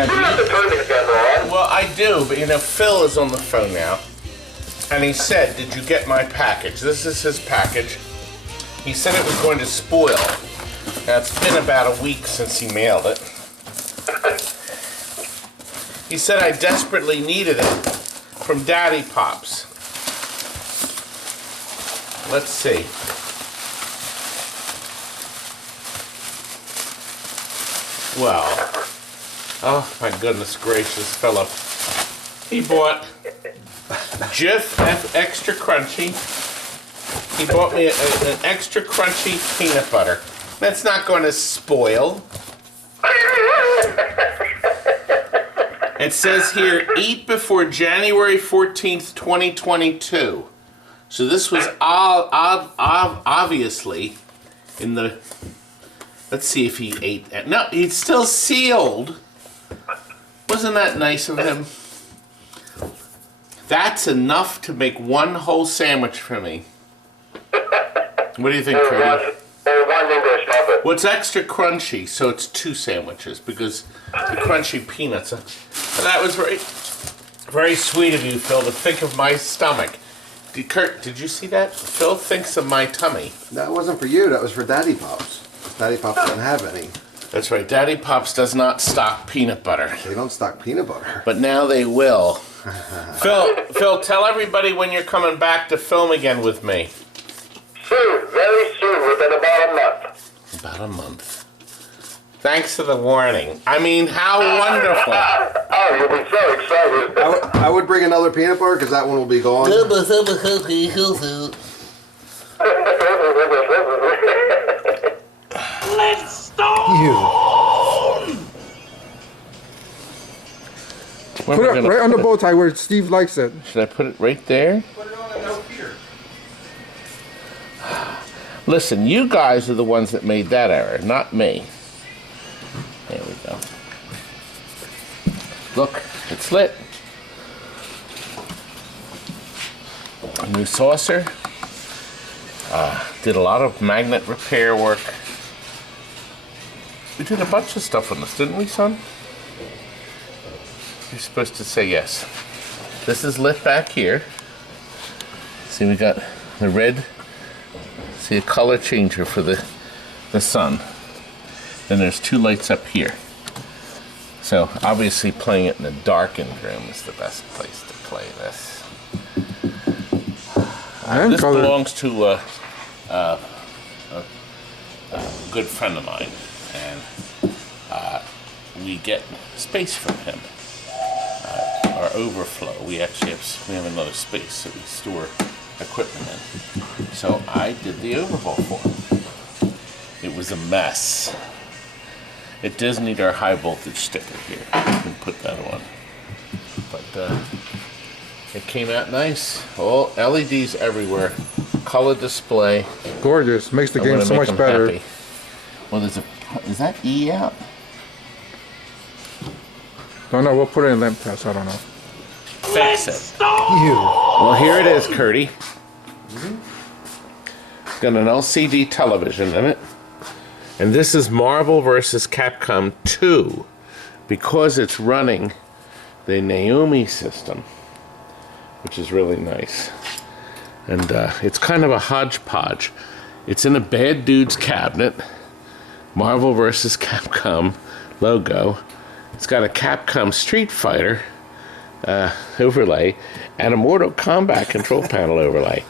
Yeah, You have to turn the camera on. well, I do, but you know, Phil is on the phone now. And he said, did you get my package? This is his package. He said it was going to spoil. Now, it's been about a week since he mailed it. He said I desperately needed it from Daddy Pops. Let's see. Well, oh my goodness gracious, Philip. He bought Jif Extra Crunchy. He bought me an extra crunchy peanut butter. That's not going to spoil. It says here, eat before January 14th, 2022. So this was obviously in the... Let's see if he ate that. No, it's still sealed. Wasn't that nice of him? That's enough to make one whole sandwich for me. What do you think, Cody? What's extra crunchy, so it's 2 sandwiches because the crunchy peanuts. That was very sweet of you, Phil, to think of my stomach. Kurt, did you see that? Phil thinks of my tummy. That wasn't for you, that was for Daddy Pops. Daddy Pops doesn't have any. That's right, Daddy Pops does not stock peanut butter. They don't stock peanut butter. But now they will. Phil, tell everybody when you're coming back to film again with me. Soon, very soon, within about a month. About a month. Thanks for the warning. I mean, how wonderful. Oh, you'll be so excited. I would bring another peanut butter because that one will be gone. Put it right on the bow tie where Steve likes it. Should I put it right there? Put it on the note here. Listen, you guys are the ones that made that error, not me. There we go. Look, it's lit. A new saucer. Did a lot of magnet repair work. We did a bunch of stuff on this, didn't we, son? You're supposed to say yes. This is lit back here. See, we got the red. See, a color changer for the sun. Then there's 2 lights up here. So obviously playing it in a darkened room is the best place to play this. This belongs to a good friend of mine, and we get space from him. Our overflow. We actually have another space that we store equipment in. So I did the overhaul for him. It was a mess. It does need our high voltage sticker here. You can put that on. But it came out nice. All LEDs everywhere. Color display. Gorgeous. Makes the game so much better. Happy. Well, is that E out? Don't know. We'll put it in lamp test. I don't know. Fix it. Well, here it is, Curdy. It's got an LCD television in it. And this is Marvel vs. Capcom 2 because it's running the Naomi system, which is really nice. And it's kind of a hodgepodge. It's in a bad dude's cabinet. Marvel vs. Capcom logo. It's got a Capcom Street Fighter overlay and a Mortal Kombat control panel overlay.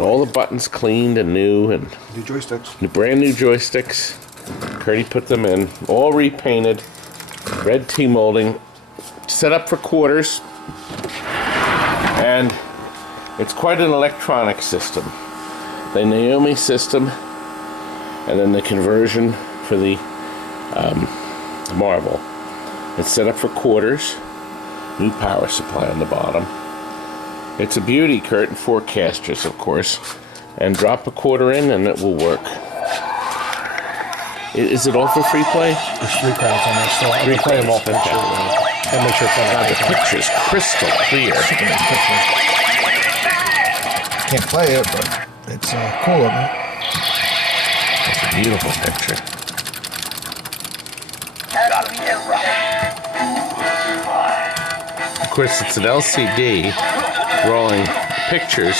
All the buttons cleaned and new, and New joysticks. brand new joysticks. Curdy put them in, all repainted, red T-molding, set up for quarters, and it's quite an electronic system. The Naomi system, and then the conversion for the Marvel. It's set up for quarters, new power supply on the bottom. It's a beauty, Kurt, and 4 casters, of course. And drop a quarter in and it will work. Is it all for free play? There's 3 credits on there still. I can play them all for sure. And make sure it's on The picture's crystal clear. Can't play it, but it's cool of it. It's a beautiful picture. course, it's an LCD rolling pictures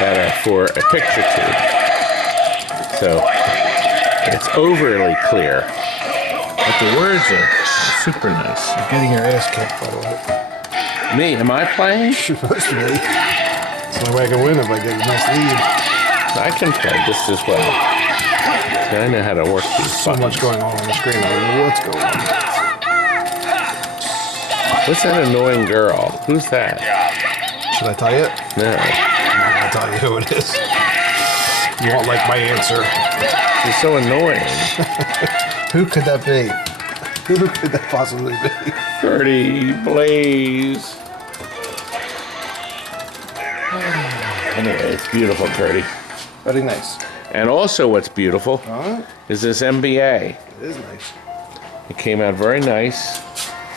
that are for a picture tube. So it's overly clear, but the words are super nice. You're getting your ass kicked, by the way. Me, am I playing? You're supposed to be. It's the only way I can win if I get a nice lead. I can play just as well. I know how to work these So buttons. much going on the screen. I don't know what's going on. What's that annoying girl? Who's that? Should I tell you? No. I'm not gonna tell you who it is. You won't like my answer. She's so annoying. Who could that be? Who could that possibly be? Gertie, please. Anyway, it's beautiful, Gertie. Very nice. And also what's beautiful is this NBA. It is nice. It came out very nice.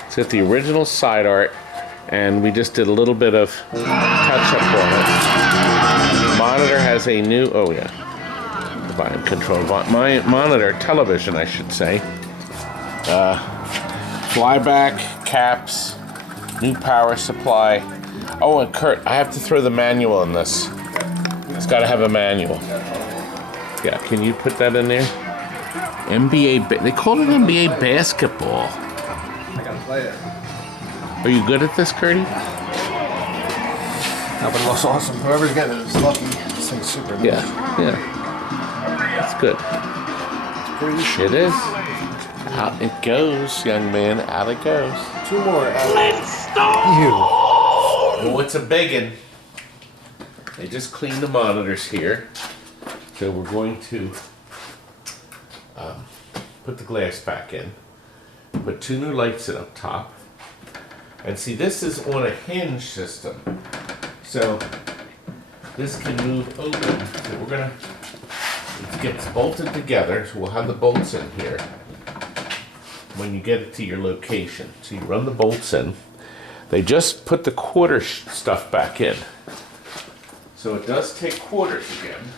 It's got the original side art, and we just did a little bit of touch-up on it. The monitor has a new, oh yeah, the volume control. My monitor, television I should say. Flyback, caps, new power supply. Oh, and Kurt, I have to throw the manual in this. It's got to have a manual. Yeah, can you put that in there? NBA, they call it NBA basketball. I gotta play it. Are you good at this, Curdy? No, but it looks awesome. Whoever's getting it is lucky. This thing's super nice. Yeah. It's good. Pretty sure. It is. Out it goes, young man. Out it goes. Two more. Oh, it's a biggin. They just cleaned the monitors here. So we're going to put the glass back in. Put two new lights in up top. And see, this is on a hinge system. So this can move open. So we're gonna, it gets bolted together. So we'll have the bolts in here when you get it to your location. So you run the bolts in. They just put the quarter stuff back in. So it does take quarters again.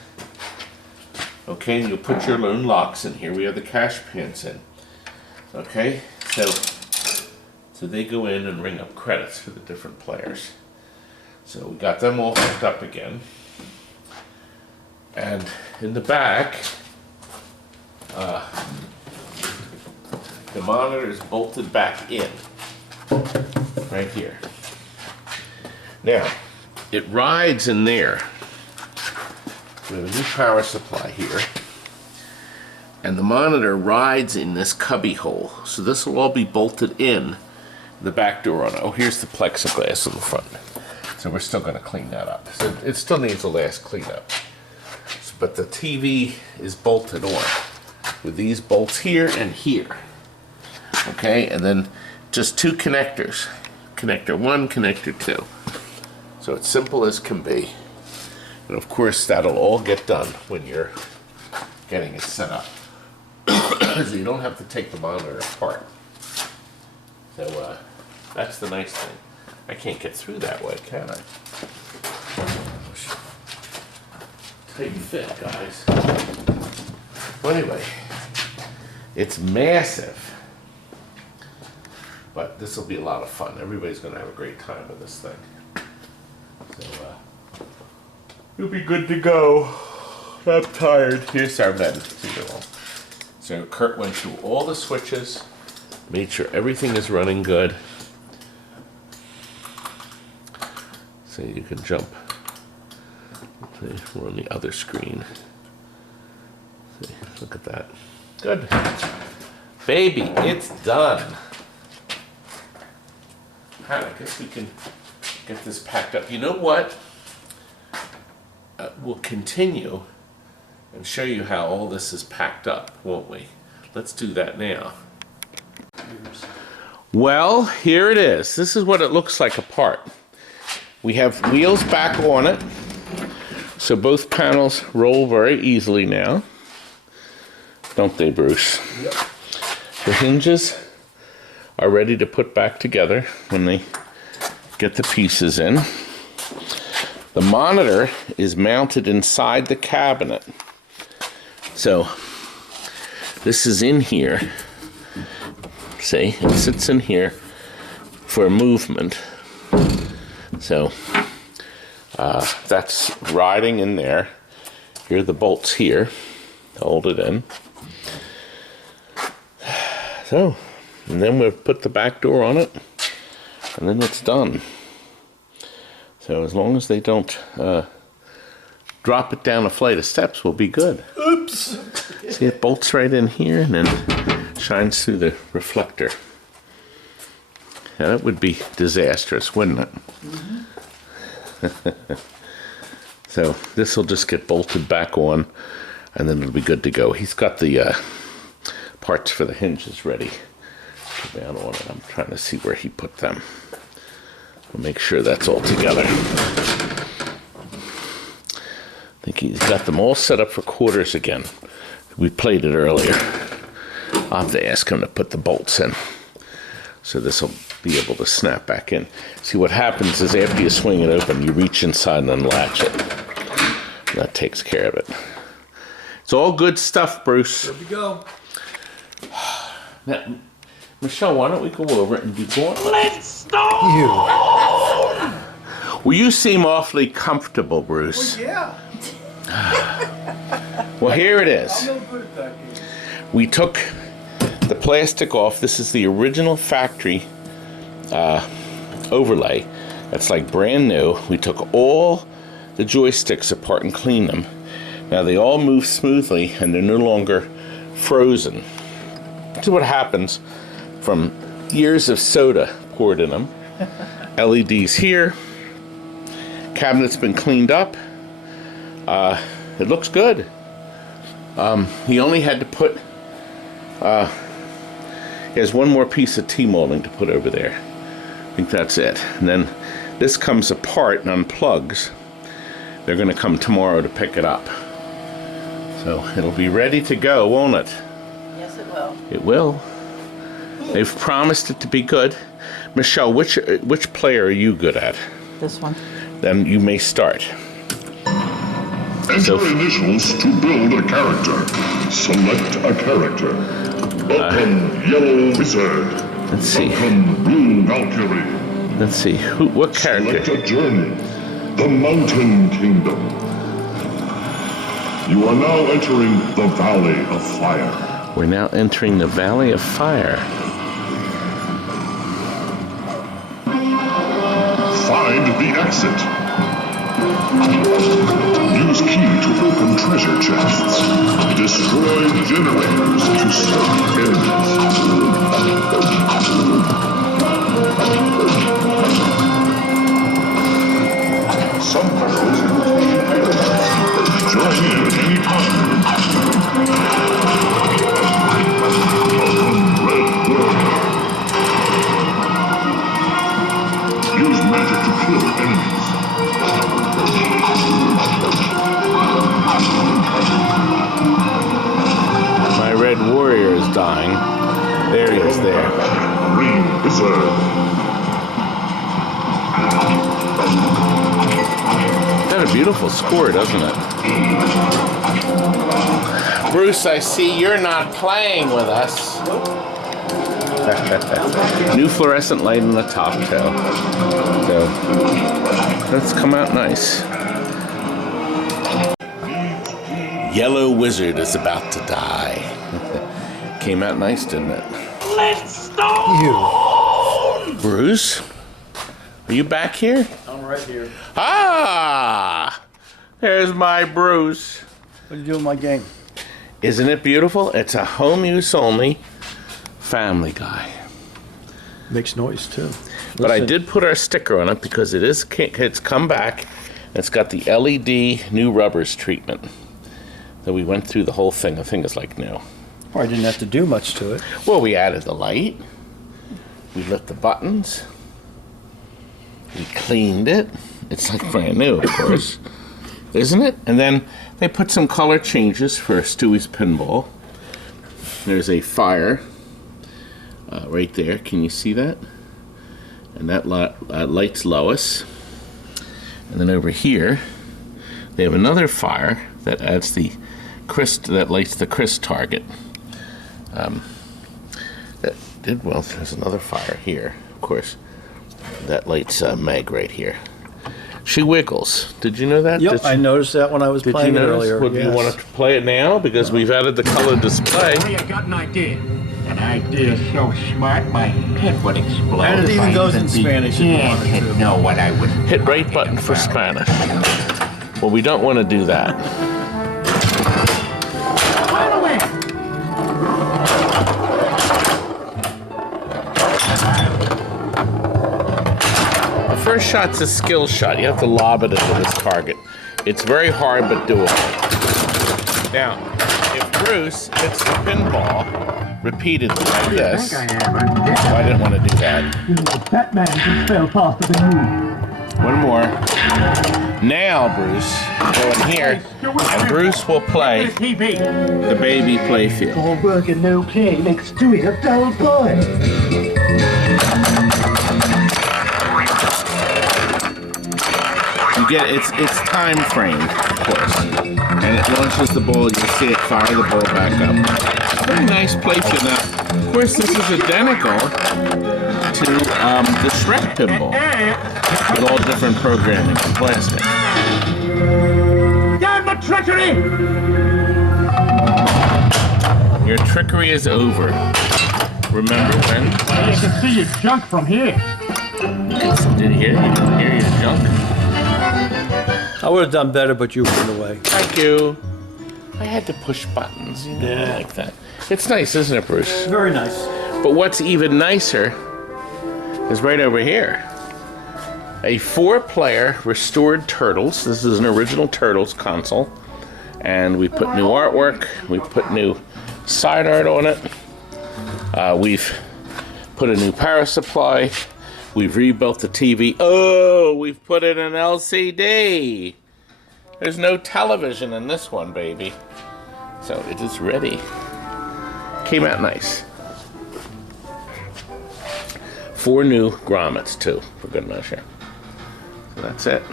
Okay, and you'll put your lone locks in here. We have the cash pans in. Okay, so they go in and ring up credits for the different players. So we got them all hooked up again. And in the back, the monitor is bolted back in, right here. Now, it rides in there. We have a new power supply here. And the monitor rides in this cubby hole. So this will all be bolted in the back door on it. Oh, here's the plexiglass on the front. So we're still going to clean that up. So it still needs a last cleanup. But the TV is bolted on with these bolts here and here. Okay, and then just two connectors. Connector 1, connector 2. So it's simple as can be. And of course, that'll all get done when you're getting it set up. So you don't have to take the monitor apart. So that's the nice thing. I can't get through that way, can I? Tight fit, guys. Well, anyway, it's massive. But this will be a lot of fun. Everybody's going to have a great time with this thing. So, you'll be good to go. I'm tired. Here's our bed. So Kurt went through all the switches, made sure everything is running good. So you can jump. See, we're on the other screen. See, look at that. Good. Baby, it's done. I guess we can get this packed up. You know what? We'll continue and show you how all this is packed up, won't we? Let's do that now. Well, here it is. This is what it looks like apart. We have wheels back on it, so both panels roll very easily now. Don't they, Bruce? Yep. The hinges are ready to put back together when they get the pieces in. The monitor is mounted inside the cabinet. So this is in here. See, it sits in here for movement. So that's riding in there. Here are the bolts here to hold it in. So, and then we'll put the back door on it, and then it's done. So as long as they don't drop it down a flight of steps, we'll be good. Oops. See, it bolts right in here and then shines through the reflector. Yeah, that would be disastrous, wouldn't it? Mm-hmm. So this will just get bolted back on, and then it'll be good to go. He's got the parts for the hinges ready. Put down on it. I'm trying to see where he put them. We'll make sure that's all together. I think he's got them all set up for quarters again. We played it earlier. I'll have to ask him to put the bolts in. So this will be able to snap back in. See, what happens is after you swing it open, you reach inside and unlatch it. That takes care of it. It's all good stuff, Bruce. Here we go. Now, Michelle, why don't we go over it and do Let's go! Well, you seem awfully comfortable, Bruce. Well, yeah. Well, here it is. I'm no good at that game. We took the plastic off. This is the original factory overlay. That's like brand new. We took all the joysticks apart and cleaned them. Now they all move smoothly and they're no longer frozen. This is what happens from years of soda poured in them. LEDs here. Cabinet's been cleaned up. It looks good. He only had to put, he has one more piece of T-molding to put over there. I think that's it. And then this comes apart and unplugs. They're going to come tomorrow to pick it up. So it'll be ready to go, won't it? Yes, it will. It will. They've promised it to be good. Michelle, which player are you good at? This one. Then you may start. Enter initials to build a character. Select a character. Welcome, Yellow Wizard. Let's see. Welcome, Blue Valkyrie. Let's see. What character? Select a journey. The Mountain Kingdom. You are now entering the Valley of Fire. We're now entering the Valley of Fire. Find the exit. Use key to open treasure chests. Destroy generators to stop enemies. Some puzzles contain items. Join in anytime. Welcome, Red Warrior. Use magic to kill enemies. My Red Warrior is dying. There he is there. Green Wizard. Got a beautiful score, doesn't it? Bruce, I see you're not playing with us. New fluorescent light in the top tail. So that's come out nice. Yellow Wizard is about to die. Came out nice, didn't it? Let's go! Bruce? Are you back here? I'm right here. Ah! There's my Bruce. What do you do with my game? Isn't it beautiful? It's a home use only Family Guy. Makes noise too. But I did put our sticker on it because it's come back. It's got the LED new rubbers treatment. So we went through the whole thing. The thing is like new. Well, I didn't have to do much to it. Well, we added the light. We lit the buttons. We cleaned it. It's like brand new, of course. Isn't it? And then they put some color changes for Stewie's Pinball. There's a fire right there. Can you see that? And that lights Lois. And then over here, they have another fire that adds the that lights the Chris target. That did well. There's another fire here, of course. That lights Meg right here. She wiggles. Did you know that? Yep, I noticed that when I was Did you playing it notice? earlier. Would you want to play it now? Because we've added the color display. Hey, I got an idea. An idea so smart my head would explode. And it if even I goes in Spanish if you Yeah, wanted to. know what I would. Hit right button for Spanish. Well, we don't want to do that. Right away. The first shot's a skill shot. You have to lob it into this target. It's very hard but doable. Now, if Bruce hits the pinball repeatedly like this, I didn't want to do that. Batman can spell faster than you. One more. Now, Bruce, go in here, and Bruce will play TV. the baby playfield. All work and no play makes doing a dull boy. You get it's time framed, of course, and it launches the ball. You see it fire the ball back up. Very nice playfield. Now, of course, this is identical to the Shrek pinball with all different programming and plastic. Damn the treachery! Your trickery is over. Remember when? You can see your junk from here. Did you hear? You can hear your junk. I would have done better, but you put it away. Thank you. I had to push buttons, you know, like that. It's nice, isn't it, Bruce? Very nice. But what's even nicer is right over here. A 4-player restored Turtles. This is an original Turtles console. And we put new artwork. We put new side art on it. We've put a new power supply. We've rebuilt the TV. Oh, we've put in an LCD. There's no television in this one, baby. So it is ready. Came out nice. 4 new grommets, too, for good measure. So that's it.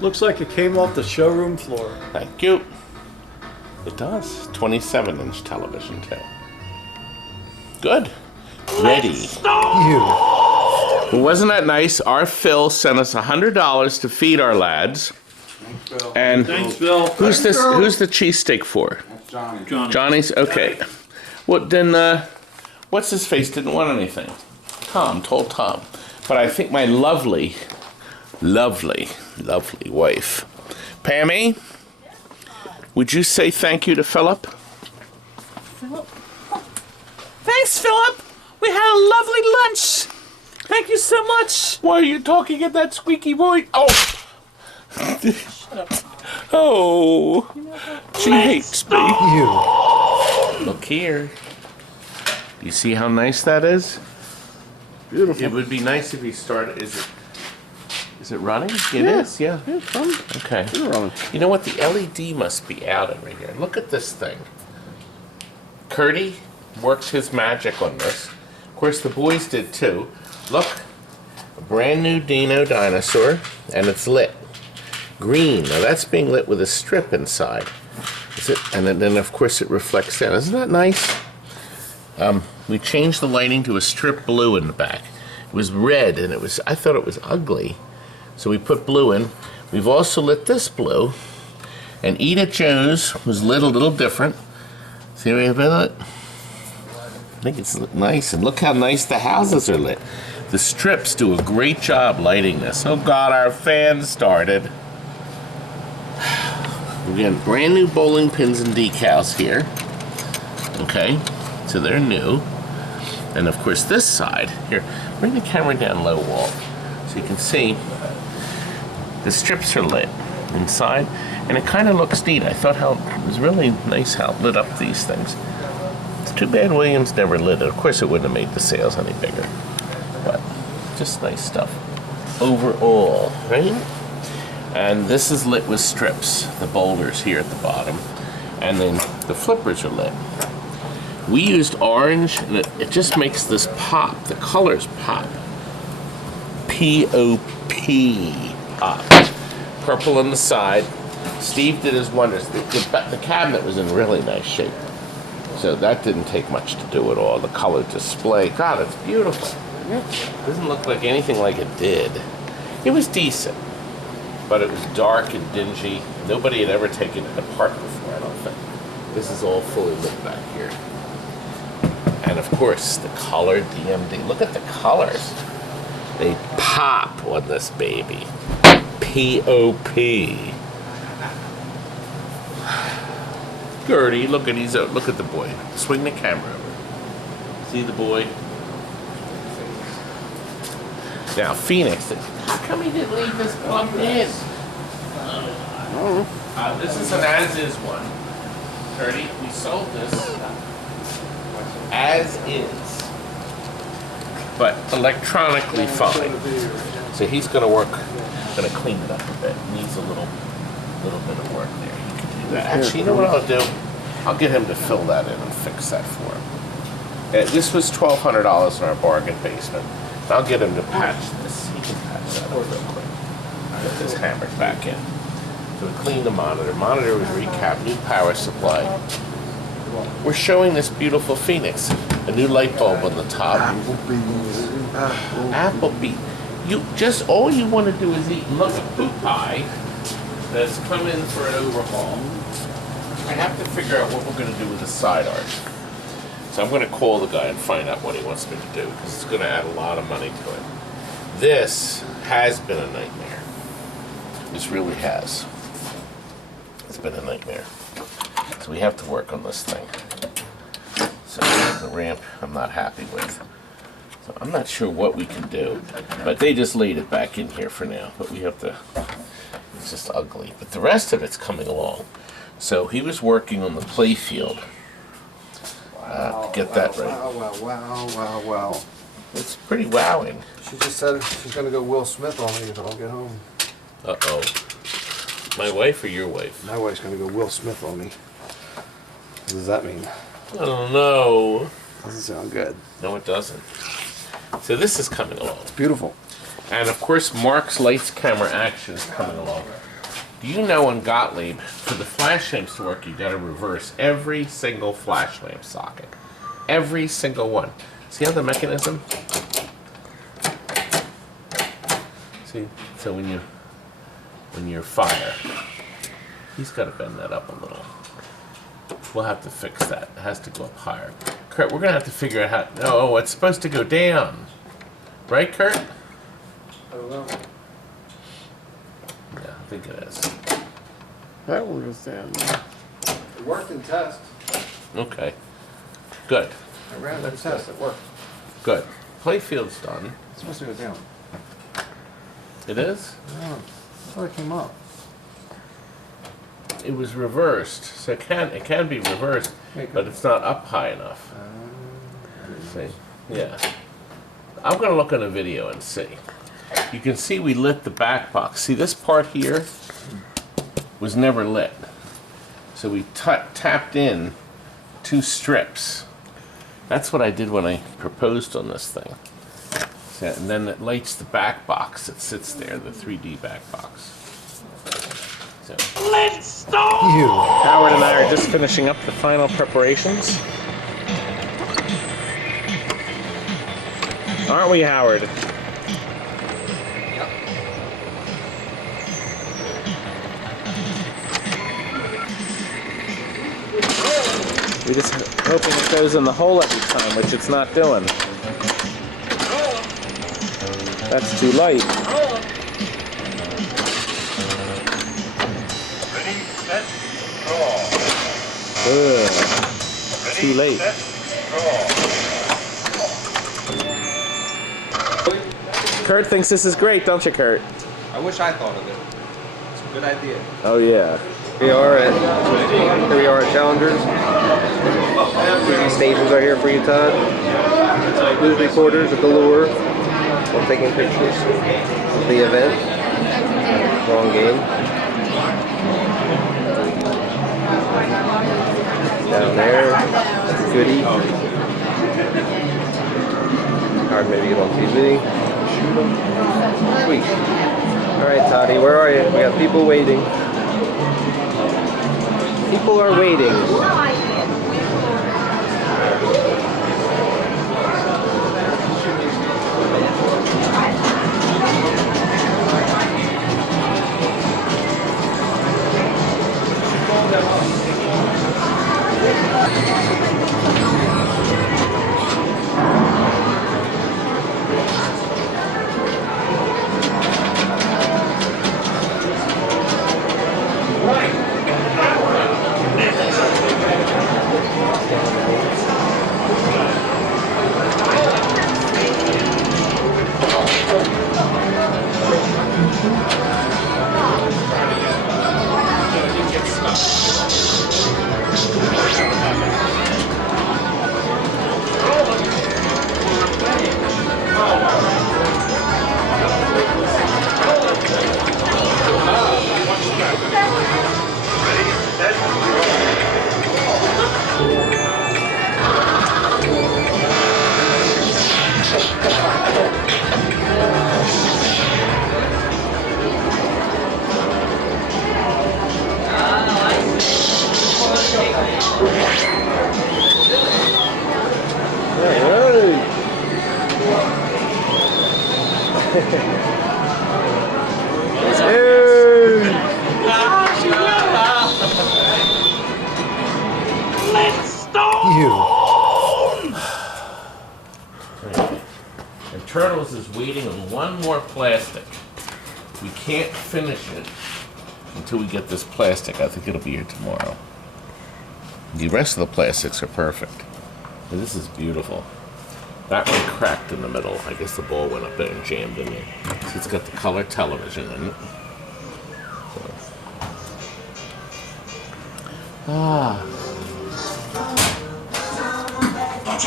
Looks like it came off the showroom floor. Thank you. It does. 27-inch television, too. Good. Ready. Well, wasn't that nice? Our Phil sent us $100 to feed our lads. And Thanks, Phil. who's this? Who's the cheesesteak for? That's Johnny. Johnny's? Okay. Well, then, what's his face didn't want anything. Tom, told Tom. But I think my lovely wife, Pammy, would you say thank you to Philip? Thanks, Philip. We had a lovely lunch. Thank you so much. Why are you talking in that squeaky voice? Oh! Oh! She hates me. Look here. You see how nice that is? Beautiful. It would be nice if you started. Is it running? It is. Yeah. It's fun. Okay. It's running. You know what? The LED must be out over here. Look at this thing. Curdy worked his magic on this. Of course, the boys did too. Look, a brand new Dino dinosaur, and it's lit green. Now that's being lit with a strip inside. Is it? And then of course it reflects in. Isn't that nice? We changed the lighting to a strip blue in the back. It was red, and I thought it was ugly. So we put blue in. We've also lit this blue, and Edith Joe's was lit a little different. See what I've lit? I think it's nice, and look how nice the houses are lit. The strips do a great job lighting this. Oh God, our fan started. We got brand new bowling pins and decals here. Okay, so they're new. And of course this side, here, bring the camera down low, Walt, so you can see the strips are lit inside, and it kind of looks neat. I thought it was really nice how it lit up these things. It's too bad Williams never lit it. Of course it wouldn't have made the sales any bigger, but just nice stuff overall, right? And this is lit with strips, the boulders here at the bottom, and then the flippers are lit. We used orange, and it just makes this pop. The colors pop. P-O-P, pop. Purple on the side. Steve did his wonders. The cabinet was in really nice shape. So that didn't take much to do at all. The color display, God, it's beautiful. It doesn't look like anything like it did. It was decent. but it was dark and dingy. Nobody had ever taken it apart before, I don't think. This is all fully lit back here. And of course, the colored DMD. Look at the colors. They pop on this baby. P-O-P. Gertie, look at the boy. Swing the camera over. See the boy? Now, Phoenix, how come he didn't leave this plugged in? This is an as-is one. Gertie, we sold this as is, but electronically fine. So he's going to clean it up a bit. Needs a little bit of work there. He can do that. Actually, you know what I'll do? I'll get him to fill that in and fix that for him. This was $1,200 in our bargain basement. I'll get him to patch this. He can patch that up real quick. Get this hammered back in. So we clean the monitor. Monitor was recapped, new power supply. We're showing this beautiful Phoenix. A new light bulb on the top. Applebee. All you want to do is eat. Look, a Popeye that's come in for an overhaul. I have to figure out what we're going to do with the side arch. So I'm going to call the guy and find out what he wants me to do, because it's going to add a lot of money to it. This has been a nightmare. This really has. It's been a nightmare. So we have to work on this thing. So the ramp I'm not happy with. So I'm not sure what we can do. But they just laid it back in here for now. But we have to, it's just ugly. But the rest of it's coming along. So he was working on the play field. To get that right. Wow. It's pretty wowing. She just said she's going to go Will Smith on me if I don't get home. Uh-oh. My wife or your wife? My wife's going to go Will Smith on me. What does that mean? I don't know. Doesn't sound good. No, it doesn't. So this is coming along. It's beautiful. And of course, Mark's Lights Camera Action is coming along. Do you know on Gottlieb, for the flash lamps to work, you got to reverse every single flash lamp socket. Every single one. See how the mechanism? See? So when you fire, he's got to bend that up a little. We'll have to fix that. It has to go up higher. Kurt, we're going to have to figure out how... No, it's supposed to go down. Right, Kurt? I don't know. Yeah, I think it is. That one goes down. It worked in test. Okay. Good. I ran the test. It worked. Good. Playfield's done. It's supposed to go down. It is? Yeah. I thought it came up. It was reversed, so it can be reversed, but it's not up high enough. See? Yeah. I'm going to look on a video and see. You can see we lit the back box. See, this part here was never lit. So we tapped in 2 strips. That's what I did when I proposed on this thing. So, and then it lights the back box that sits there, the 3D back box. So. Howard and I are just finishing up the final preparations. Aren't we, Howard? We're just hoping it goes in the hole every time, which it's not doing. That's too light. Ugh. Too late. Kurt thinks this is great, don't you, Kurt? I wish I thought of it. It's a good idea. Oh yeah. Here we are at Challengers. TV stations are here for you, Todd. News reporters at the lure. We're taking pictures of the event. Wrong game. Down there, Goody. Hard maybe get on TV. Sweet. Alright, Toddy, where are you? We got people waiting. People are waiting. And Turtles is waiting on one more plastic. We can't finish it until we get this plastic. I think it'll be here tomorrow. The rest of the plastics are perfect. And this is beautiful. That one cracked in the middle. I guess the ball went up there and jammed in there. So it's got the color television in it. So. Ah. That's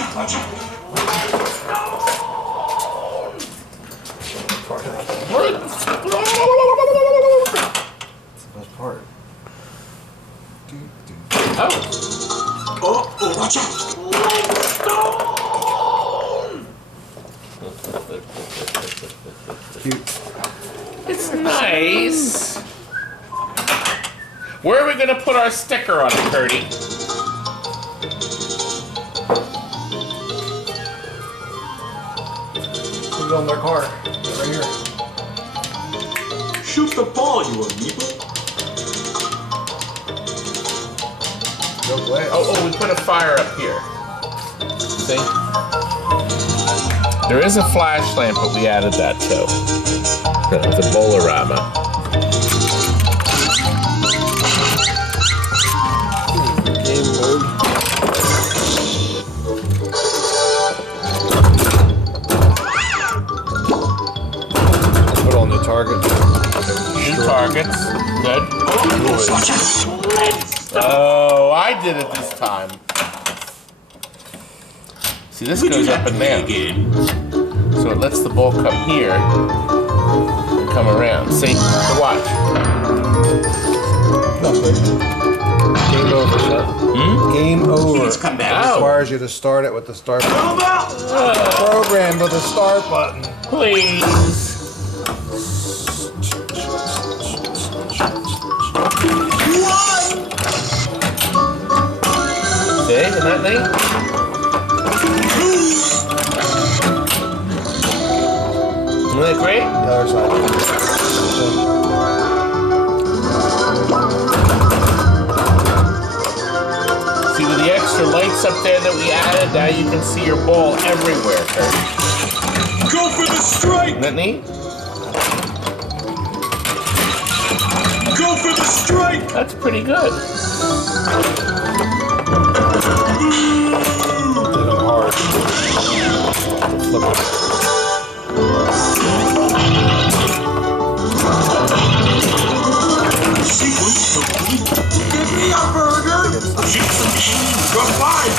the best part. Oh, watch out! Cute. It's nice. Where are we gonna put our sticker on it, Curdy? Put it on their car. Right here. Shoot the ball, you amoeba. No glass. Oh, we put a fire up here. See? There is a flash lamp, but we added that too. The Bolorama. Game mode. Put on the target. New targets. Good. Oh, I did it this time. See, this goes up and down. So it lets the ball come here and come around. See? So watch. Game over, Seth. Game over. Please come back. Oh. Requires you to start it with the start button. Program with the start button. Please. See? Isn't that neat? Isn't that great? The other side. See, with the extra lights up there that we added, now you can see your ball everywhere, Kurt. Go for the strike! Isn't that neat? Go for the strike! That's pretty good. Hit them hard. Flip it. Sequence complete. Give me a burger! Shoot the machine! Goodbye!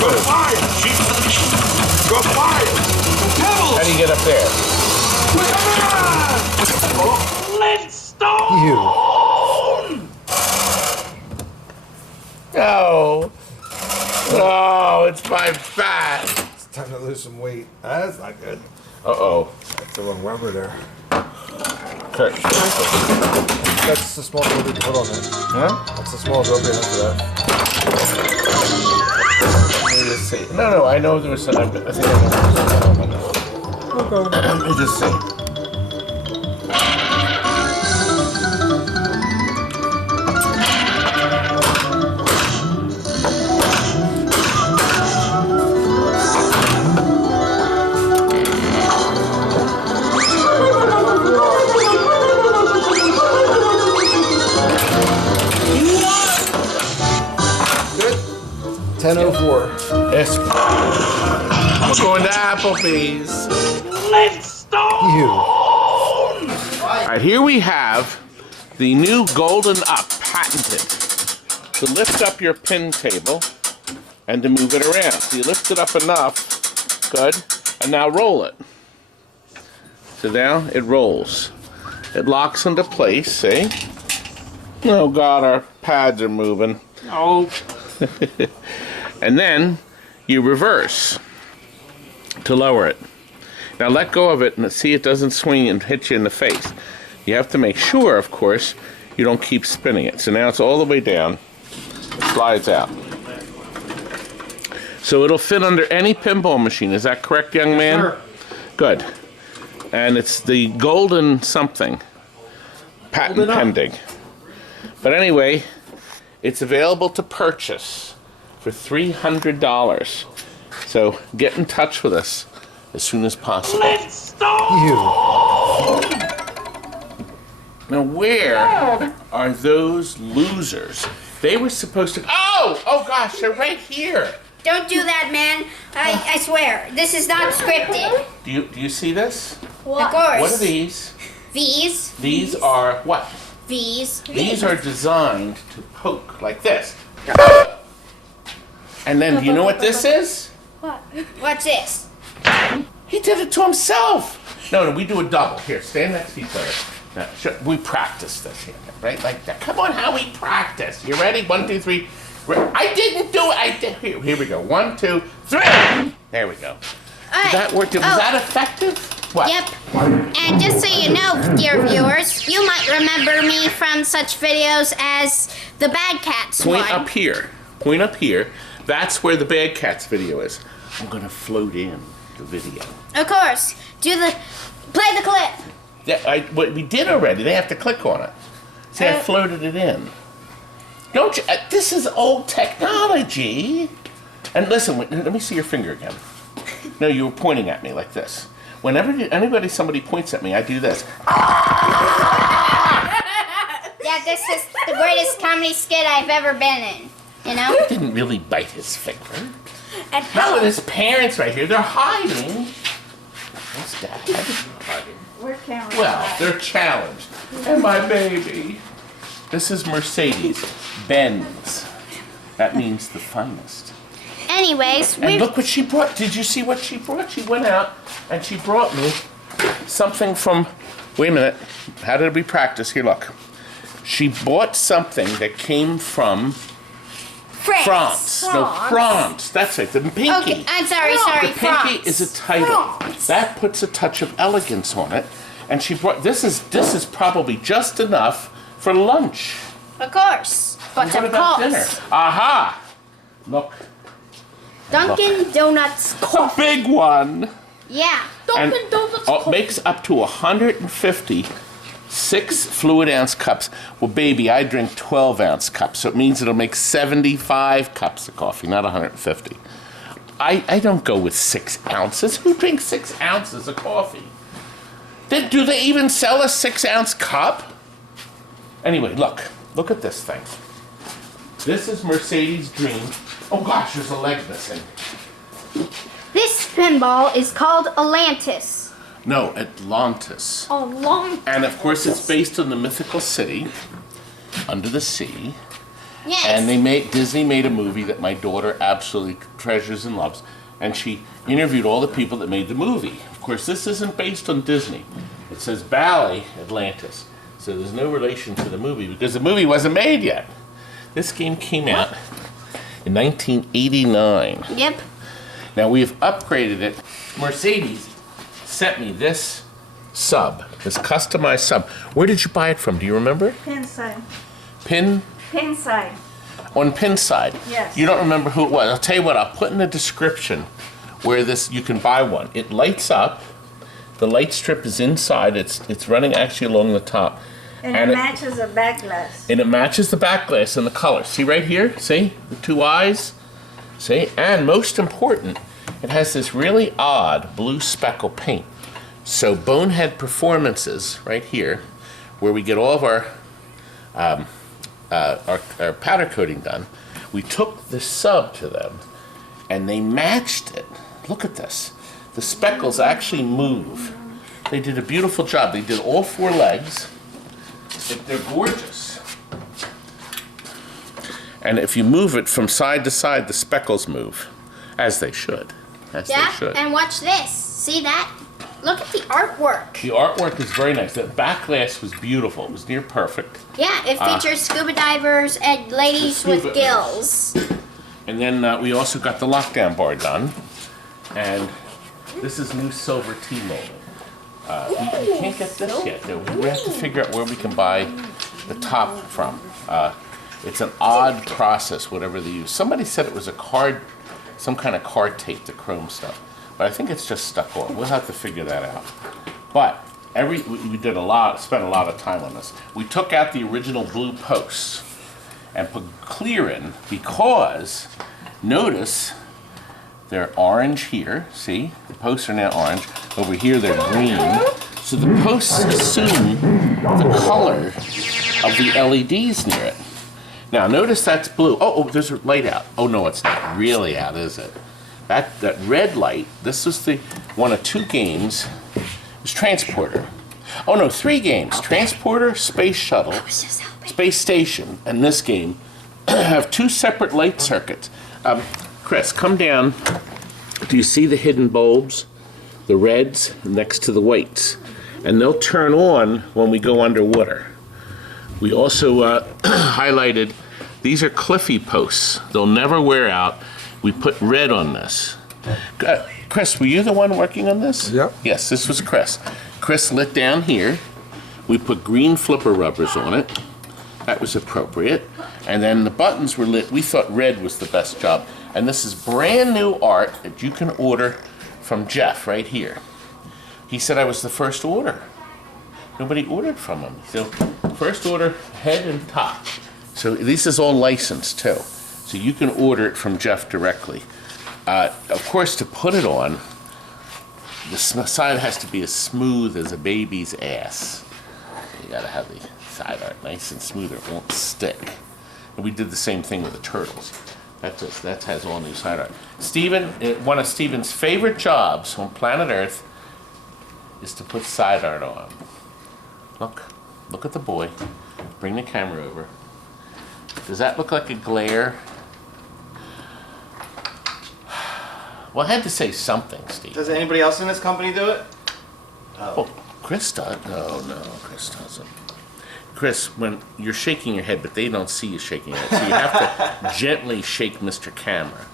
Goodbye! Shoot the machine! Goodbye! Pebbles! How do you get up there? Flintstone! No. Oh, it's my fat. It's time to lose some weight. That's not good. Uh-oh. That's the wrong rubber there. Kurt. That's the small rubber you put on there. Huh? That's the smallest rubber you have for that. Let me just see. No, I know there was some. I think I know. Okay. Let me just see. 10:04. Yes. I'm going to Applebee's. You. All right, here we have the new Golden Up, patented, to lift up your pin table and to move it around. So you lift it up enough, good, and now roll it. So now it rolls. It locks into place, see? Oh God, our pads are moving. Oh. And then you reverse to lower it. Now let go of it and see it doesn't swing and hit you in the face. You have to make sure, of course, you don't keep spinning it. So now it's all the way down, it slides out. So it'll fit under any pinball machine. Is that correct, young man? Sure. Good. And it's the golden something. Patent pending. But anyway, it's available to purchase for $300. So get in touch with us as soon as possible. You. Now where are those losers? They were supposed to... Oh gosh, they're right here. Don't do that, man. I swear, this is not scripted. Do you see this? What? Of course. What are these? V's. These are what? V's. These are designed to poke like this. And then, do you know what this is? What? What's this? He did it to himself. No, we do a double. Here, stand next to each other. Now, we practice this here, right? Like that. Come on, how we practice. You ready? 1, 2, 3. I didn't do it. I did. Here we go. 1, 2, 3. There we go. Did that work? Was that effective? What? Yep. And just so you know, dear viewers, you might remember me from such videos as the Bad Cats Point one. up here. Point up here. That's where the Bad Cats video is. I'm gonna float in the video. Of course. Play the clip. Yeah, what we did already. They have to click on it. See, I floated it in. Don't you? This is old technology. And listen, let me see your finger again. No, you were pointing at me like this. Whenever somebody points at me, I do this. Yeah, this is the greatest comedy skit I've ever been in. You know? He didn't really bite his finger. Not with his parents right here. They're hiding. What's Dad? Hiding. Well, they're challenged. And my baby. This is Mercedes Benz. That means the finest. Anyways, and look what she brought. Did you see what she brought? She went out and she brought me something from. Wait a minute. How did we practice? Here, look. She bought something that came from France. No, France. That's it. The pinky. Okay, I'm sorry. The pinky is a title. That puts a touch of elegance on it. And she brought. This is probably just enough for lunch. Of course. But what about dinner? Aha! Look. Dunkin' Donuts coffee. A big one. Yeah. Dunkin' Donuts coffee. It makes up to 150 6-fluid-ounce cups. Well, baby, I drink 12-ounce cups, so it means it'll make 75 cups of coffee, not 150. I don't go with 6 ounces. Who drinks 6 ounces of coffee? Do they even sell a 6-ounce cup? Anyway, look at this thing. This is Mercedes' dream. Oh gosh, there's a leg missing. This pinball is called Atlantis. No, Atlantis. Atlantis. And of course it's based on the mythical city under the sea. Yes. And Disney made a movie that my daughter absolutely treasures and loves. And she interviewed all the people that made the movie. Of course, this isn't based on Disney. It says Bally Atlantis. So there's no relation to the movie because the movie wasn't made yet. This game came out in 1989. Yep. Now we have upgraded it. Mercedes sent me this sub, this customized sub. Where did you buy it from? Do you remember? Pinside. Pinside. On Pinside? Yes. You don't remember who it was. I'll tell you what, I'll put in the description where you can buy one. It lights up. The light strip is inside. It's running actually along the top. And it matches the back glass. And it matches the back glass and the color. See right here? See? The 2 eyes? See? And most important, it has this really odd blue speckle paint. So Bonehead Performances, right here, where we get all of our powder coating done, We took the sub to them, and they matched it. Look at this. The speckles actually move. They did a beautiful job. They did all 4 legs. They're gorgeous. And if you move it from side to side, the speckles move, as they should. As they should. And watch this. See that? Look at the artwork. The artwork is very nice. The back glass was beautiful. It was near perfect. Yeah, it features scuba divers and ladies with gills. And then we also got the lockdown bar done. And this is new silver tea molding. We can't get this yet, though. We have to figure out where we can buy the top from. It's an odd process, whatever they use. Somebody said it was a card, some kind of card tape, the chrome stuff. But I think it's just stuck on. We'll have to figure that out. But we did spent a lot of time on this. We took out the original blue posts and put clear in because, notice, they're orange here. See? The posts are now orange. Over here they're green. So the posts assume the color of the LEDs near it. Now notice that's blue. Oh, there's a light out. Oh no, it's not really out, is it? That red light, this was the one of 2 games. It was Transporter. Oh no, 3 games. Transporter, Space Shuttle, Space Station, and this game have 2 separate light circuits. Chris, come down. Do you see the hidden bulbs? The reds next to the whites. And they'll turn on when we go underwater. We also highlighted, these are Cliffy posts. They'll never wear out. We put red on this. Chris, were you the one working on this? Yep. Yes, this was Chris. Chris lit down here. We put green flipper rubbers on it. That was appropriate. And then the buttons were lit. We thought red was the best job. And this is brand new art that you can order from Jeff right here. He said I was the first order. Nobody ordered from him. So first order, head and top. So this is all licensed too. So you can order it from Jeff directly. Of course, to put it on, the side has to be as smooth as a baby's ass. You gotta have the side art nice and smooth or it won't stick. And we did the same thing with the turtles. That has all new side art. Steven, one of Steven's favorite jobs on planet Earth is to put side art on. Look at the boy. Bring the camera over. Does that look like a glare? Well, I had to say something, Steve. Does anybody else in this company do it? Oh, Chris does. No, Chris doesn't. Chris, when you're shaking your head, but they don't see you shaking your head, so you have to gently shake Mr. Camera.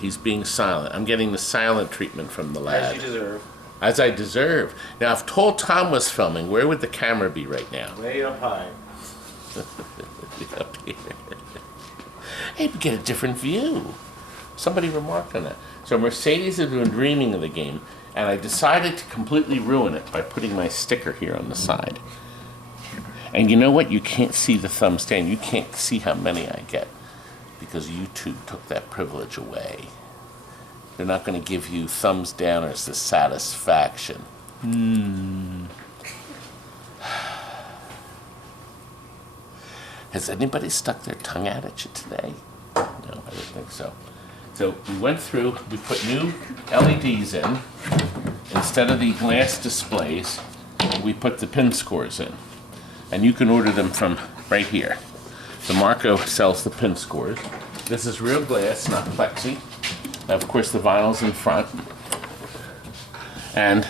He's being silent. I'm getting the silent treatment from the lad. As you deserve. As I deserve. Now, if Tall Tom was filming, where would the camera be right now? Way up high. Up here. Hey, we get a different view. Somebody remarked on that. So Mercedes has been dreaming of the game, and I decided to completely ruin it by putting my sticker here on the side. And you know what? You can't see the thumbs down. You can't see how many I get because YouTube took that privilege away. They're not going to give you thumbs down or the satisfaction. Has anybody stuck their tongue out at you today? No, I don't think so. So we went through, we put new LEDs in. Instead of the glass displays, we put the pin scores in. And you can order them from right here. The Marco sells the pin scores. This is real glass, not plexi. Now, of course, the vinyl's in front. And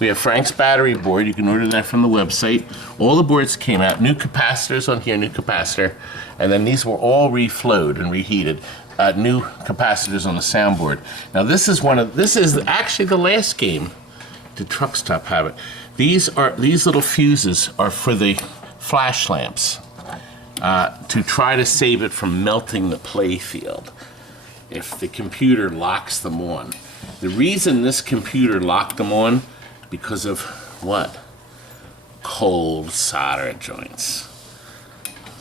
we have Frank's battery board. You can order that from the website. All the boards came out. New capacitors on here, new capacitor. And then these were all reflowed and reheated. New capacitors on the soundboard. Now this is actually the last game. Did Truck Stop have it? These little fuses are for the flash lamps to try to save it from melting the play field if the computer locks them on. The reason this computer locked them on because of what? Cold solder joints.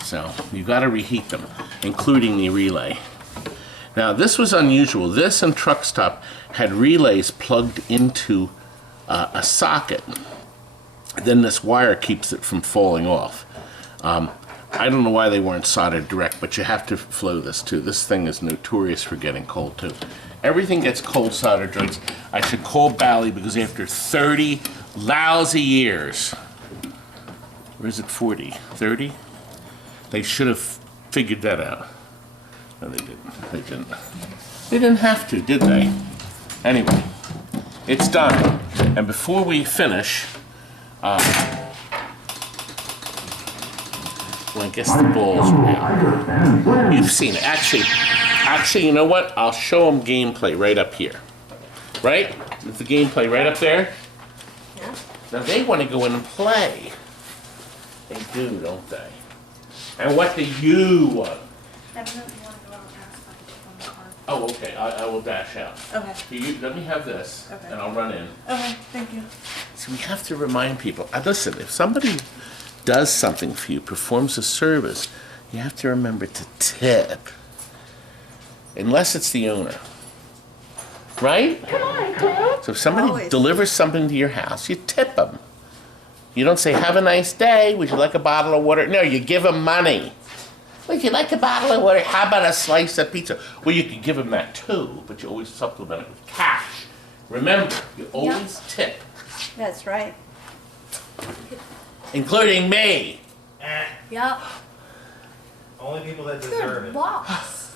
So you got to reheat them, including the relay. Now this was unusual. This and Truck Stop had relays plugged into a socket. Then this wire keeps it from falling off. I don't know why they weren't soldered direct, but you have to flow this too. This thing is notorious for getting cold too. Everything gets cold soldered joints. I should call Bally because after 30 lousy years, or is it 40? 30? They should have figured that out. No, they didn't. They didn't. They didn't have to, did they? Anyway, it's done. And before we finish, well, I guess the balls are out. You've seen it. Actually, you know what? I'll show them gameplay right up here. Right? Is the gameplay right up there? Yeah. Now they want to go in and play. They do, don't they? And what do you want? Oh, okay. I will dash out. Okay. Let me have this, Okay. and I'll run in. Okay, thank you. So we have to remind people. Listen, if somebody does something for you, performs a service, you have to remember to tip. Unless it's the owner. Right? So if somebody Always. delivers something to your house, you tip them. You don't say, have a nice day, would you like a bottle of water? No, you give them money. Would you like a bottle of water? How about a slice of pizza? Well, you could give them that too, but you always supplement it with cash. Remember, you always tip. That's right. Including me. Yep. Only people that deserve it. Boss.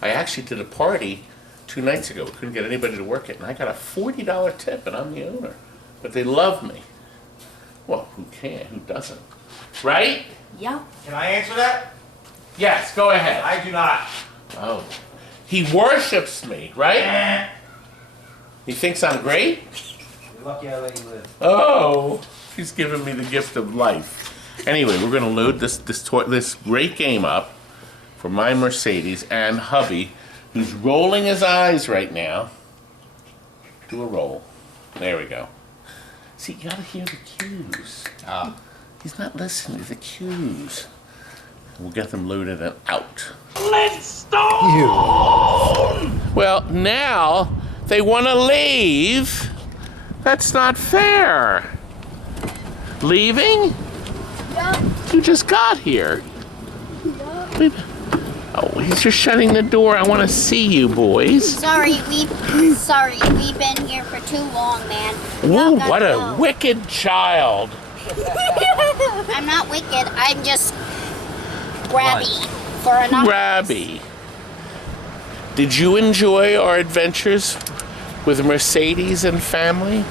I actually did a party 2 nights ago. We couldn't get anybody to work it, and I got a $40 tip, and I'm the owner. But they love me. Well, who can? Who doesn't? Right? Yep. Can I answer that? Yes, go ahead. I do not. Oh. He worships me, right? He thinks I'm great? You're lucky I let you live. Oh, he's giving me the gift of life. Anyway, we're going to load this great game up for my Mercedes and hubby, who's rolling his eyes right now. Do a roll. There we go. See, you got to hear the cues. He's not listening to the cues. We'll get them loaded and out. Flintstone! Well, now they want to leave. That's not fair. Leaving? Yup. You just got here. Yup. Oh, he's just shutting the door. I want to see you, boys. Sorry, we've been here for too long, man. Ooh, what a wicked child. I'm not wicked. I'm just grabby for enough. Grabby. Did you enjoy our adventures with Mercedes and family?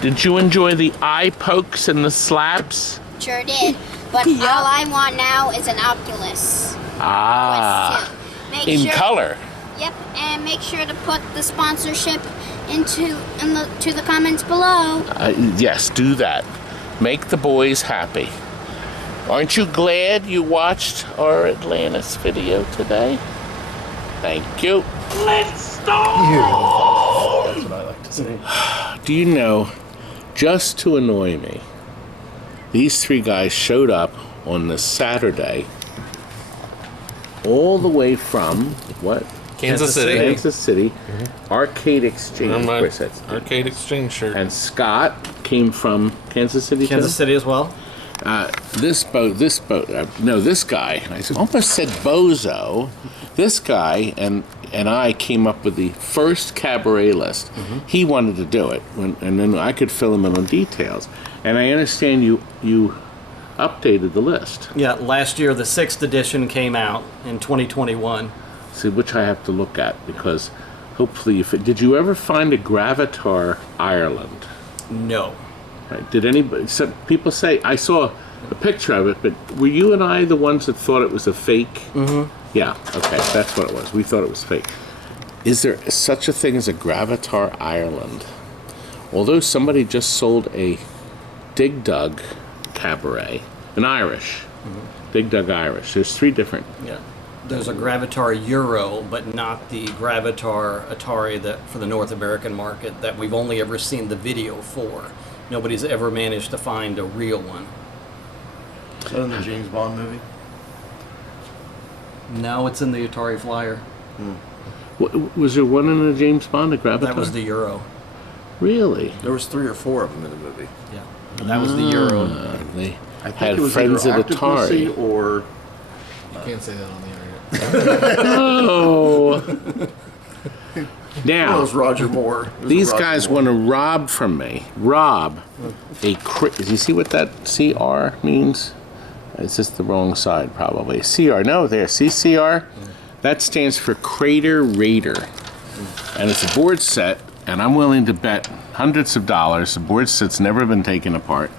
Did you enjoy the eye pokes and the slaps? Sure did. But all I want now is an Oculus. Ah, in color. Yep, and make sure to put the sponsorship to the comments below. Yes, do that. Make the boys happy. Aren't you glad you watched our Atlantis video today? Thank you. Flintstone! That's what I like to say. Do you know, just to annoy me, these 3 guys showed up on this Saturday all the way from, what? Kansas City. Kansas City. Arcade Exchange. Arcade Exchange shirt. And Scott came from Kansas City too? Kansas City as well. This guy, I almost said bozo. This guy and I came up with the first cabaret list. He wanted to do it, and then I could fill him in on details. And I understand you updated the list. Yeah, last year the 6th edition came out in 2021. See, which I have to look at, because hopefully, did you ever find a Gravatar Ireland? No. Right. Did anybody? Some people say I saw a picture of it, but were you and I the ones that thought it was a fake? Mm-hmm. Yeah. Okay, that's what it was. We thought it was fake. Is there such a thing as a Gravatar Ireland? Although somebody just sold a Dig Dug Cabaret, an Irish, Dig Dug Irish. There's 3 different. Yeah. There's a Gravatar Euro, but not the Gravatar Atari that for the North American market that we've only ever seen the video for. Nobody's ever managed to find a real one. Is that in the James Bond movie? No, it's in the Atari Flyer. Was there one in the James Bond, a Gravatar? That was the Euro. Really? There was 3 or 4 of them in the movie. Yeah, that was the Euro. I think had it was friends either at Atari. Octopussy or You can't say that on the internet. Oh. Now, it was Roger Moore. It was these Roger guys Moore. want to rob from me. Rob a do you see what that CR means? It's just the wrong side, probably. CR, no, there, see CR? That stands for Crater Raider. And it's a board set, and I'm willing to bet hundreds of dollars the board set's never been taken apart.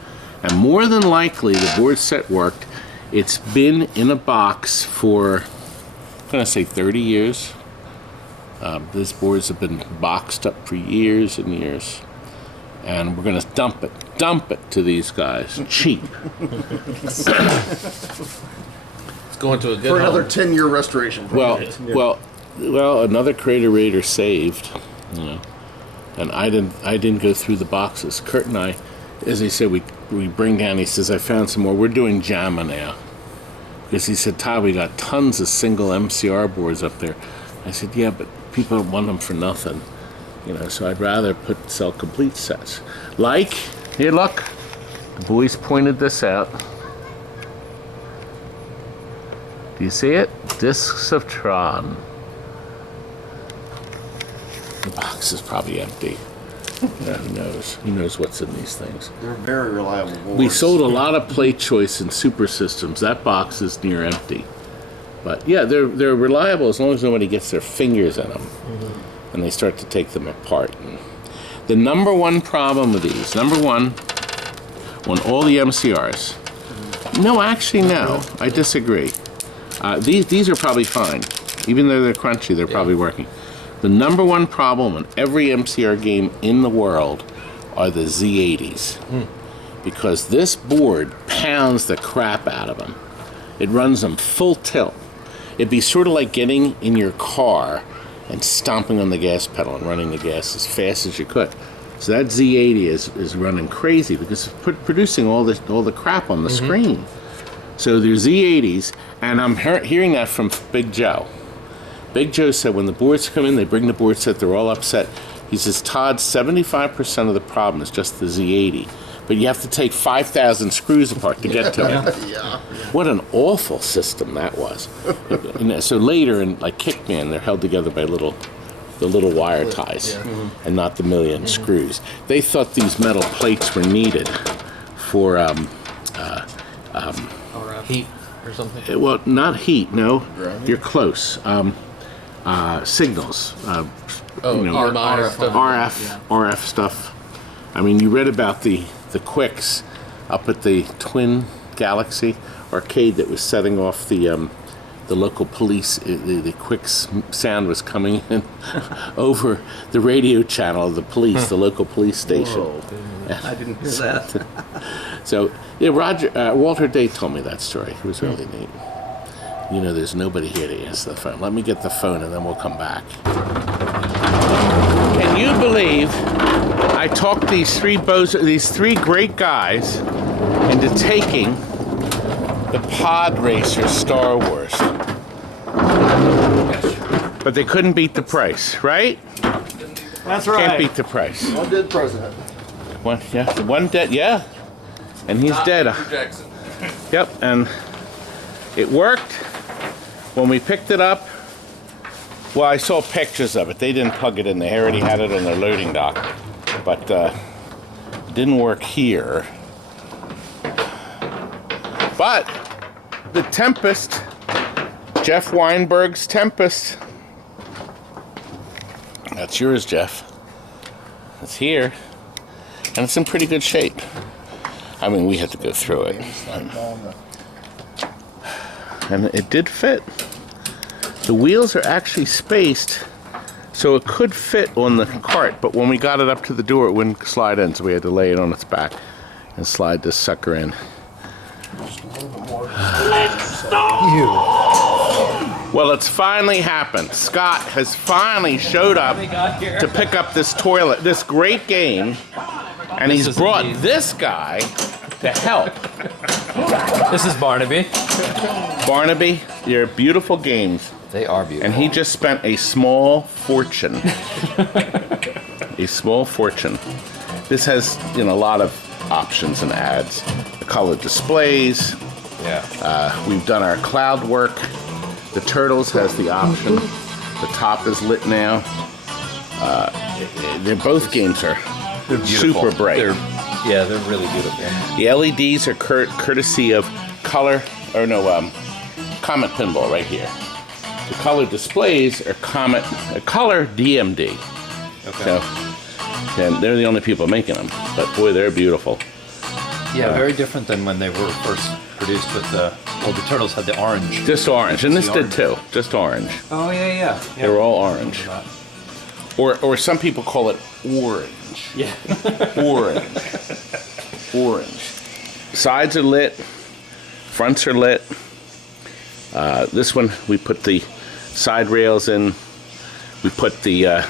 And more than likely, the board set worked. It's been in a box for, I'm gonna say 30 years. These boards have been boxed up for years and years. And we're gonna dump it to these guys, cheap. It's going to a good for another home. 10-year restoration project. Well, another Crater Raider saved, you know, and I didn't go through the boxes. Kurt and I, as he said, we bring down. He says, I found some more. We're doing JAMA now, because he said, Todd, we got tons of single MCR boards up there. I said, yeah, but people want them for nothing, you know. So I'd rather sell complete sets. Like, here, look, the boys pointed this out. Do you see it? Discs of Tron. The box is probably empty. Yeah, who knows? Who knows what's in these things? They're very reliable boards. We sold a lot of Play Choice and Super Systems. That box is near empty. But yeah, they're reliable as long as nobody gets their fingers in them. And they start to take them apart. And the number one problem with these, number one, on all the MCRs. No, actually, no. I disagree. These are probably fine. Even though they're crunchy, they're probably working. The number one problem in every MCR game in the world are the Z80s. Because this board pounds the crap out of them. It runs them full tilt. It'd be sort of like getting in your car and stomping on the gas pedal and running the gas as fast as you could. So that Z80 is running crazy because it's producing all the crap on the screen. So there's Z80s, and I'm hearing that from Big Joe. Big Joe said when the boards come in, they bring the board set, they're all upset. He says, Todd, 75% of the problem is just the Z80. But you have to take 5,000 screws apart to get to it. Yeah. What an awful system that was. And so later, in like Kickman, they're held together by the little wire ties, and not the million screws. They thought these metal plates were needed for Heat or something? well, not heat. No, you're close. Signals. RF stuff. I mean, you read about the Quicks up at the Twin Galaxy arcade that was setting off the local police. The Quicks sound was coming in over the radio channel of the police, the local police station. I didn't hear that. So, yeah, Walter Day told me that story. It was really neat. You know, there's nobody here to answer the phone. Let me get the phone and then we'll come back. Can you believe I talked these three great guys into taking the Pod Racer Star Wars? But they couldn't beat the price, right? That's right. Can't beat the price. One dead president. One dead, yeah. And he's dead. Jackson. Yep, and it worked. When we picked it up, well, I saw pictures of it. They didn't plug it in. They already had it on their loading dock. But it didn't work here. But the Tempest, Jeff Weinberg's Tempest. That's yours, Jeff. It's here. And it's in pretty good shape. I mean, we had to go through it. And it did fit. The wheels are actually spaced, so it could fit on the cart, but when we got it up to the door, it wouldn't slide in, so we had to lay it on its back and slide this sucker in. Well, it's finally happened. Scott has finally showed up to pick up this toilet, this great game, and he's brought this guy to help. This is Barnaby. Barnaby, your beautiful games. They are beautiful. And he just spent a small fortune. A small fortune. This has, a lot of options and ads. the color displays. Yeah. We've done our cloud work. The Turtles has the option. The top is lit now. They're both games are super bright. They're really beautiful. The LEDs are courtesy of Comet Pinball right here. The color displays are Color DMD. Okay. So, and they're the only people making them, but boy, they're beautiful. Yeah, very different than when they were first produced with the. Well, the Turtles had the orange. Just orange, and this did too. Just orange. Oh yeah. They were all orange. Or some people call it orange. Yeah. Orange. Sides are lit. Fronts are lit. This one we put the side rails in. We put the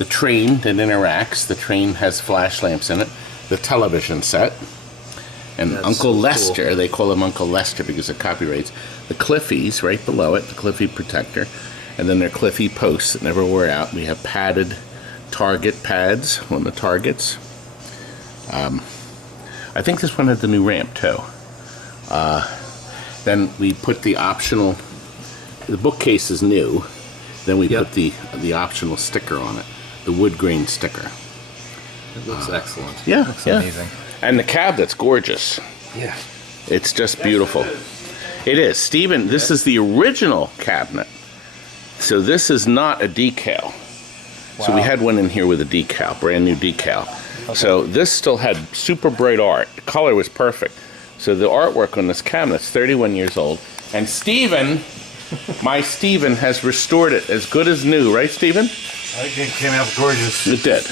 train that interacts. The train has flash lamps in it. The television set. And That's Uncle so Lester, cool. they call him Uncle Lester because of copyrights. The Cliffies right below it, the Cliffy protector. And then their Cliffy posts that never wear out. We have padded target pads on the targets. I think this one had the new ramp too. Then we put the optional, the bookcase is new. Then we put the optional sticker on it, the wood grain sticker. It looks excellent. Yeah, Looks yeah. amazing. And the cabinet's gorgeous. Yeah. It's just beautiful. It is. Stephen, this is the original cabinet. So this is not a decal. So we had one in here with a decal, brand new decal. Okay. So this still had super bright art. The color was perfect. So the artwork on this cabinet's 31 years old. And Stephen, my Stephen, has restored it as good as new. Right, Stephen? I think it came out gorgeous. It did.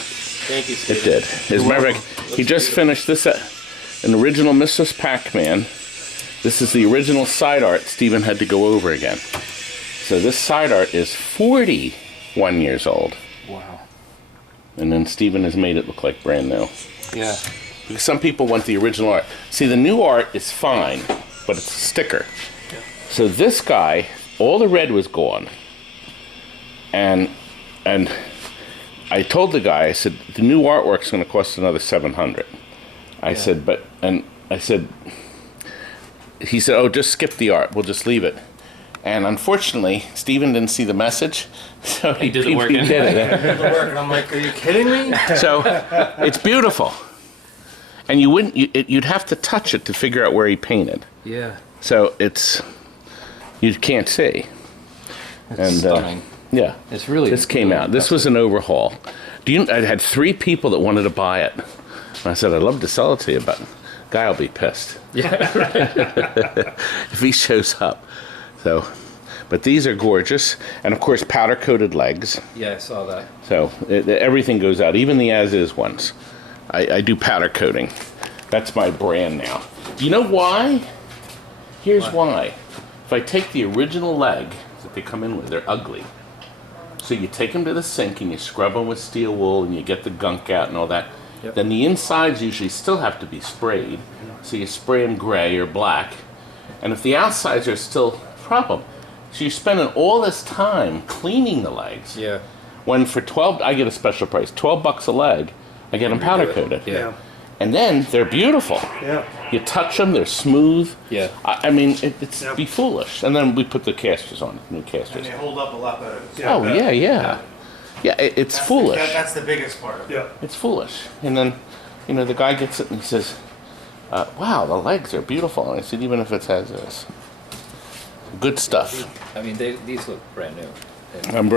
Thank you, Stephen. It did. As a matter of fact, he just finished this, an original Mrs. Pac-Man. This is the original side art Stephen had to go over again. So this side art is 41 years old. Wow. And then Stephen has made it look like brand new. Yeah. Because some people want the original art. See, the new art is fine, but it's a sticker. Yeah. So this guy, all the red was gone. And I told the guy, I said, the new artwork's going to cost another $700. I said, he said, oh, just skip the art. We'll just leave it. And unfortunately, Stephen didn't see the message, so he did it. Did the work, and I'm like, are you kidding me? So it's beautiful, and you'd have to touch it to figure out where he painted. Yeah. So you can't see. It's stunning. Yeah, It's really. this came out. This was an overhaul. I had 3 people that wanted to buy it. And I said, I'd love to sell it to you, but guy will be pissed. Yeah. If he shows up. So, but these are gorgeous, and of course powder coated legs. Yeah, I saw that. So everything goes out, even the as-is ones. I do powder coating. That's my brand now. You know why? Here's why. If I take the original leg that they come in with, they're ugly. So you take them to the sink and you scrub them with steel wool and you get the gunk out and all that. Yep. Then the insides usually still have to be sprayed. So you spray them gray or black. And if the outsides are still problem, so you're spending all this time cleaning the legs. Yeah. When for 12, I get a special price, $12 a leg, I get them powder coated. Yeah. And then they're beautiful. Yeah. You touch them, they're smooth. Yeah. I mean, it's be foolish. And then we put the casters on, new And casters. they hold up a lot better. Oh yeah. Yeah, it's foolish. That's the biggest part of it. Yeah. It's foolish. And then, the guy gets it and he says, wow, the legs are beautiful. And I said, even if it's as is. Good stuff. I mean, these look brand new. I'm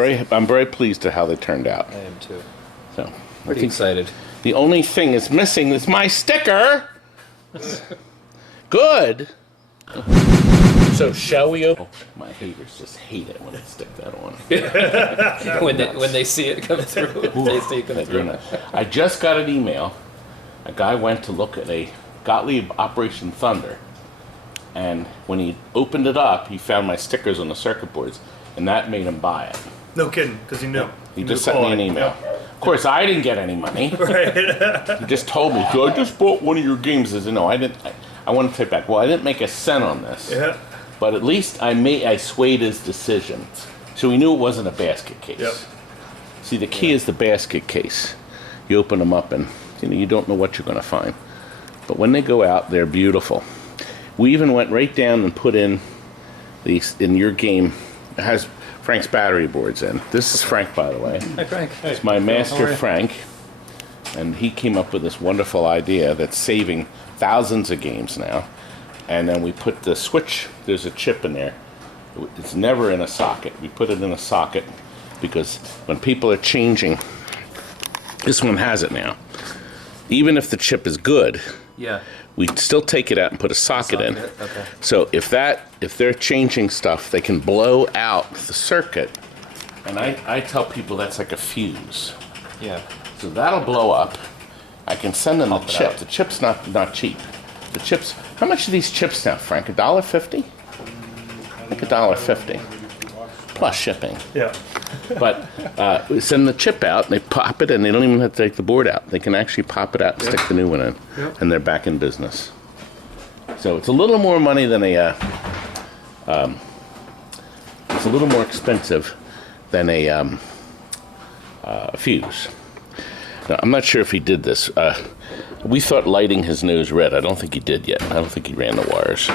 very pleased at how they turned out. I am too. So Pretty excited. The only thing that's missing is my sticker. Good. So shall we open? My haters just hate it when I stick that on. when they see it come through. They see it come through. I just got an email. A guy went to look at a Gottlieb Operation Thunder. And when he opened it up, he found my stickers on the circuit boards, and that made him buy it. No kidding, because he knew. He just sent me an email. Of course, I didn't get any money. Right. He just told me, so I just bought one of your games. I said, no, I didn't. I want to take back. Well, I didn't make a cent on this. Yeah. But at least I swayed his decision. So he knew it wasn't a basket case. Yep. See, the key is the basket case. You open them up and you don't know what you're going to find. but when they go out, they're beautiful. We even went right down and put in these in your game. It has Frank's battery boards in. This is Frank, by the way. Hi, Frank. It's my master, Frank, and he came up with this wonderful idea that's saving thousands of games now. And then we put the switch. There's a chip in there. It's never in a socket. We put it in a socket because when people are changing, this one has it now. Even if the chip is good, Yeah. we still take it out and put a socket in. Okay. So if they're changing stuff, they can blow out the circuit. And I tell people that's like a fuse. Yeah. So that'll blow up. I can send them the Pump it chip. out. The chip's not cheap. The chips. How much are these chips now, Frank? $1.50? I think $1.50 plus shipping. Yeah. But we send the chip out, and they pop it, and they don't even have to take the board out. They can actually pop it out and stick the new one in, and they're back in business. So it's a little more money than it's a little more expensive than a fuse. Now, I'm not sure if he did this. We thought lighting his nose red. I don't think he did yet. I don't think he ran the wires.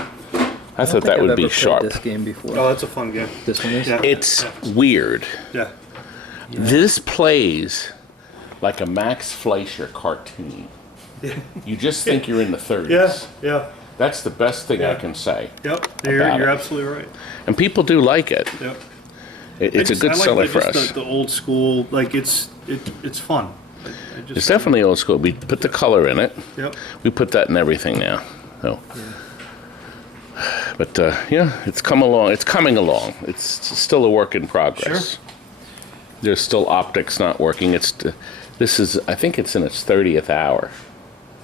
I thought that would be sharp. This game before. Oh, that's a fun game. This one is? Yeah. It's weird. Yeah. This plays like a Max Fleischer cartoon. Yeah. You just think you're in the 30s. Yeah, yeah. That's the best thing I can say. Yep, about you're it. absolutely right. And people do like it. Yep. It's a good seller for us. The old school, like it's fun. It's definitely old school. We put the color in it. Yep. We put that in everything now. So. But yeah, it's come along. It's coming along. It's still a work in progress. Sure. There's still optics not working. This is, I think it's in its 30th hour.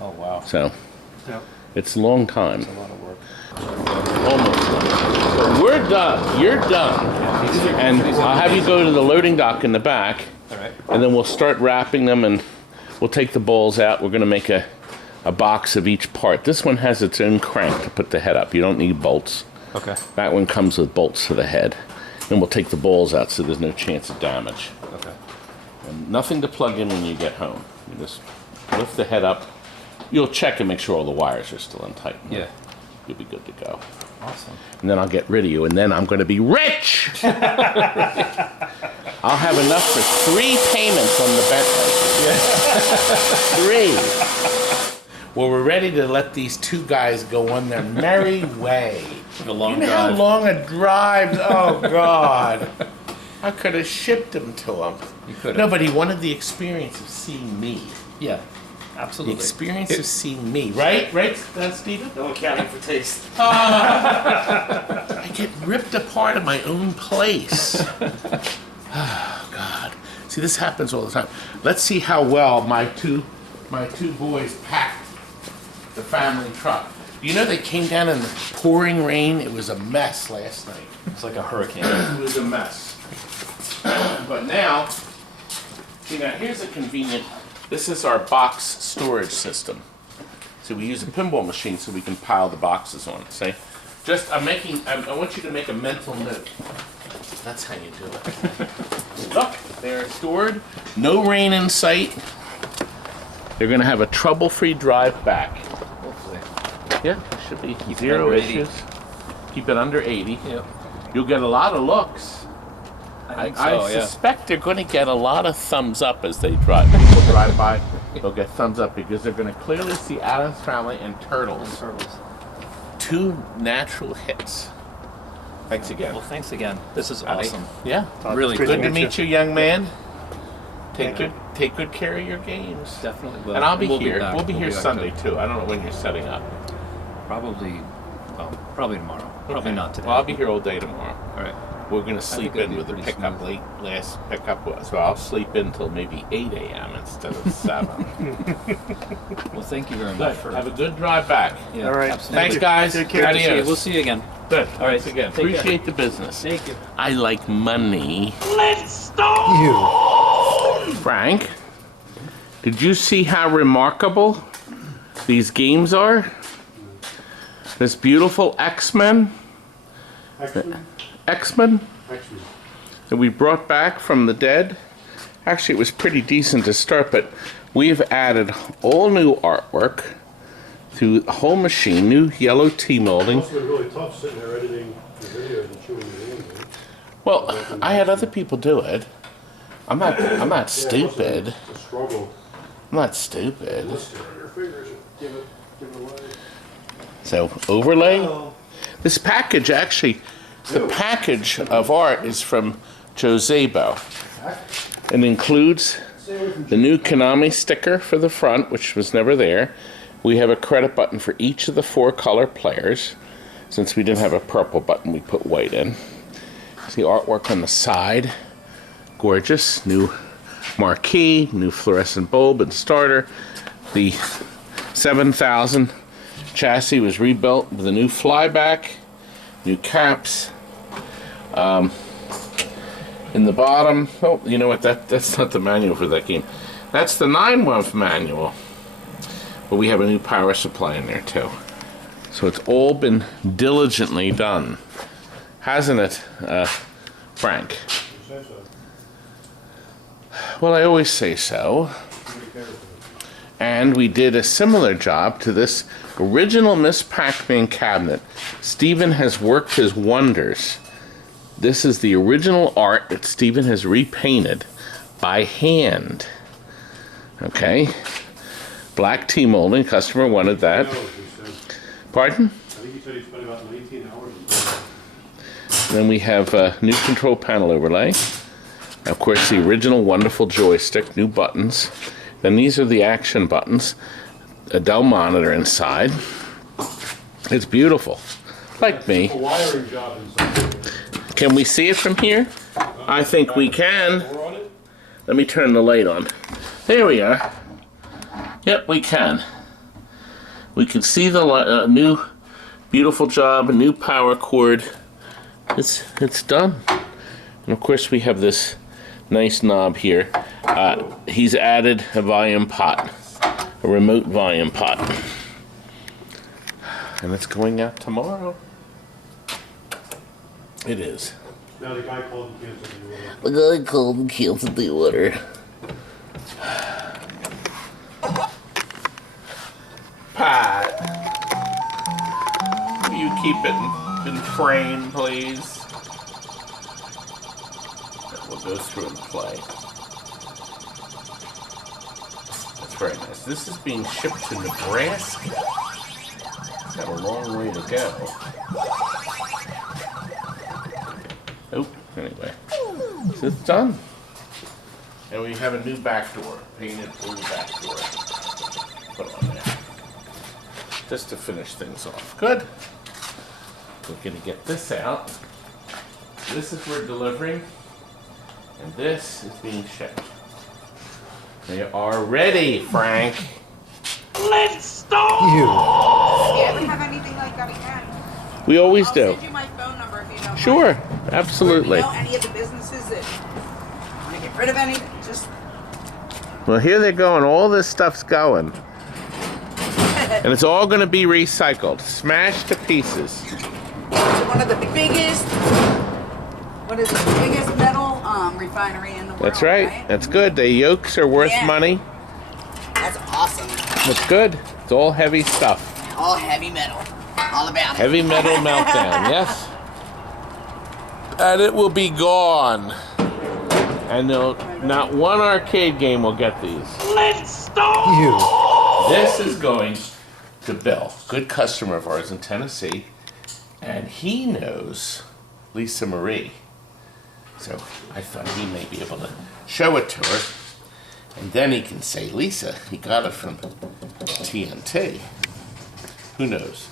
Oh, wow. So yeah. It's a long time. It's a lot of work. Almost done. So we're done. You're done. And I'll have you go to the loading dock in the back. All right. And then we'll start wrapping them, and we'll take the bowls out. We're going to make a box of each part. This one has its own crank to put the head up. You don't need bolts. Okay. That one comes with bolts to the head. Then we'll take the bowls out so there's no chance of damage. Okay. And nothing to plug in when you get home. You just lift the head up. You'll check and make sure all the wires are still in tight. Yeah. You'll be good to go. Awesome. And then I'll get rid of you, and then I'm going to be rich! I'll have enough for 3 payments on the Bentley. 3. Well, we're ready to let these 2 guys go on their merry way. The long you know drive. how long a drive? Oh, God. I could have shipped them to them. You could have. No, but he wanted the experience of seeing me. Yeah. The Absolutely. experience of seeing me. Right? Right, Steven? No accounting for taste. I get ripped apart in my own place. Oh, God. See, this happens all the time. Let's see how well my two boys packed the family truck. You know, they came down in the pouring rain. It was a mess last night. It's like a hurricane. It was a mess. But now, see, now here's a convenient. This is our box storage system. So we use a pinball machine so we can pile the boxes on it. See? Just, I want you to make a mental note. That's how you do it. Look, they're stored. No rain in sight. They're going to have a trouble-free drive back. Hopefully. Yeah, it should be Keep it 0 under 80. issues. Keep it under 80. Yep. You'll get a lot of looks. I think I so, yeah. suspect they're going to get a lot of thumbs up as they drive. People drive by, they'll get thumbs up because they're going to clearly see Addams Family and Turtles. 2 natural hits. Thanks again. Well, thanks again. This is Howdy. awesome. Yeah. Really Good to cool. meet you, young man. Take good care of your games. Definitely will. And I'll be We'll here. back. We'll be here back Sunday to- too. I don't know when you're setting up. Probably tomorrow. Probably not today. Well, I'll be here all day tomorrow. All right. We're going to sleep it'll in be with the pretty pickup smooth. last pickup was. So I'll sleep in until maybe 8 a.m. instead of 7. Well, thank you very Good. much for. Have a good drive back. Yeah, All right. absolutely. Thanks, guys. Take care. Good to see you. Adios. We'll see you again. Good. All right. Thanks again. Take care. Appreciate the business. Thank you. I like money. Frank, did you see how remarkable these games are? This beautiful X-Men that we brought back from the dead. Actually, it was pretty decent to start, but we've added all new artwork. through the whole machine, new yellow T-molding. Must have been really tough sitting there editing the videos and chewing your hand. Well, I had other people do it. I'm not stupid. It's a struggle. I'm not stupid. Listen on your fingers and give it away. So, overlay. This package, actually, the package of art is from Josebo. It includes the new Konami sticker for the front, which was never there. We have a credit button for each of the 4 color players. Since we didn't have a purple button, we put white in. See artwork on the side. Gorgeous. New marquee, new fluorescent bulb and starter. The 7000 chassis was rebuilt with a new flyback, new caps. In the bottom, oh, you know what? That's not the manual for that game. That's the 9-month manual. But we have a new power supply in there too. So it's all been diligently done, hasn't it, Frank? Well, I always say so. And we did a similar job to this original Miss Pac-Man cabinet. Stephen has worked his wonders. This is the original art that Stephen has repainted by hand. Okay. Black T-molding. Customer wanted that. Pardon? I think he said he spent about 19 hours. Then we have a new control panel overlay. Of course, the original wonderful joystick, new buttons. Then these are the action buttons. A Dell monitor inside. It's beautiful. Like me. A wiring job inside. Can we see it from here? I think we can. Let me turn the light on. There we are. Yep, we can. We can see the new beautiful job, a new power cord. It's done. And of course we have this nice knob here. He's added a volume pot, a remote volume pot. And it's going out tomorrow. It is. Now the guy called and canceled the order. The guy called and canceled the order. Pat, will you keep it in frame, please? We'll go through and play. That's very nice. This is being shipped to Nebraska. It's got a long way to go. Oh, anyway. So it's done. And we have a new back door, painted blue back door. Put on there. Just to finish things off. Good. We're going to get this out. This is we're delivering. And this is being shipped. They are ready, Frank. Flintstone! If you ever have anything like that again, We always I'll do. send you my phone number if you don't Sure, mind. absolutely. Or if you know any of the businesses that want to get rid of anything, just Well, here they're going. All this stuff's going. And it's all going to be recycled, smashed to pieces. one of the biggest, what is it, the biggest metal refinery in the world. That's right. That's good. The yolks are worth money. That's awesome. That's good. It's all heavy stuff. All heavy metal. All about it. Heavy metal meltdown, yes. And it will be gone. And not one arcade game will get these. Flintstone! This is going to Bill, good customer of ours in Tennessee, and he knows Lisa Marie. So I thought he may be able to show it to her, and then he can say, Lisa, he got it from TNT. Who knows?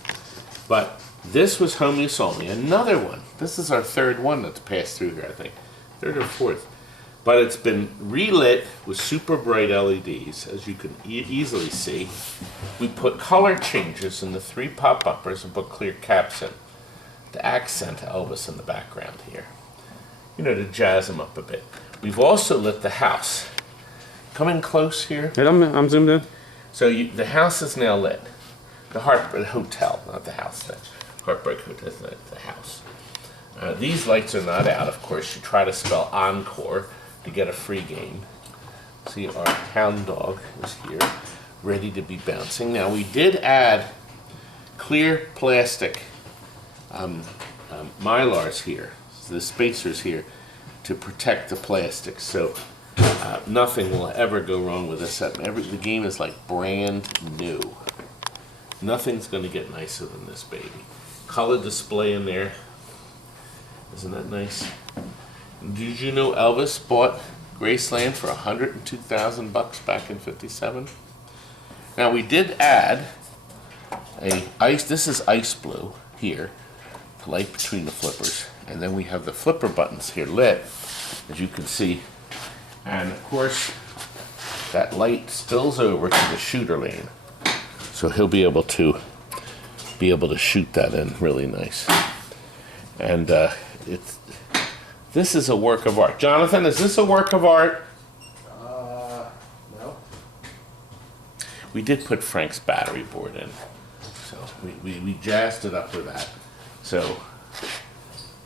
But this was Home Use Only, another one. This is our third one that's passed through here, I think. Third or fourth. But it's been relit with super bright LEDs, as you can easily see. We put color changes in the 3 pop-uppers and put clear caps in to accent Elvis in the background here. You know, to jazz him up a bit. We've also lit the house. Come in close here. I'm zoomed in. So the house is now lit. The Heartbreak Hotel, not the house. The Heartbreak Hotel is the house. These lights are not out, of course. You try to spell Encore to get a free game. See, our hound dog is here, ready to be bouncing. Now, we did add clear plastic mylars here, the spacers here, to protect the plastic. So nothing will ever go wrong with this set. The game is like brand new. Nothing's going to get nicer than this baby. Color display in there. Isn't that nice? Did you know Elvis bought Graceland for $102,000 back in '57? Now we did add this is ice blue here, to light between the flippers, and then we have the flipper buttons here lit, as you can see, and of course that light spills over to the shooter lane, so he'll be able to shoot that in really nice. And this is a work of art. Jonathan, is this a work of art? No. We did put Frank's battery board in, so we jazzed it up with that. So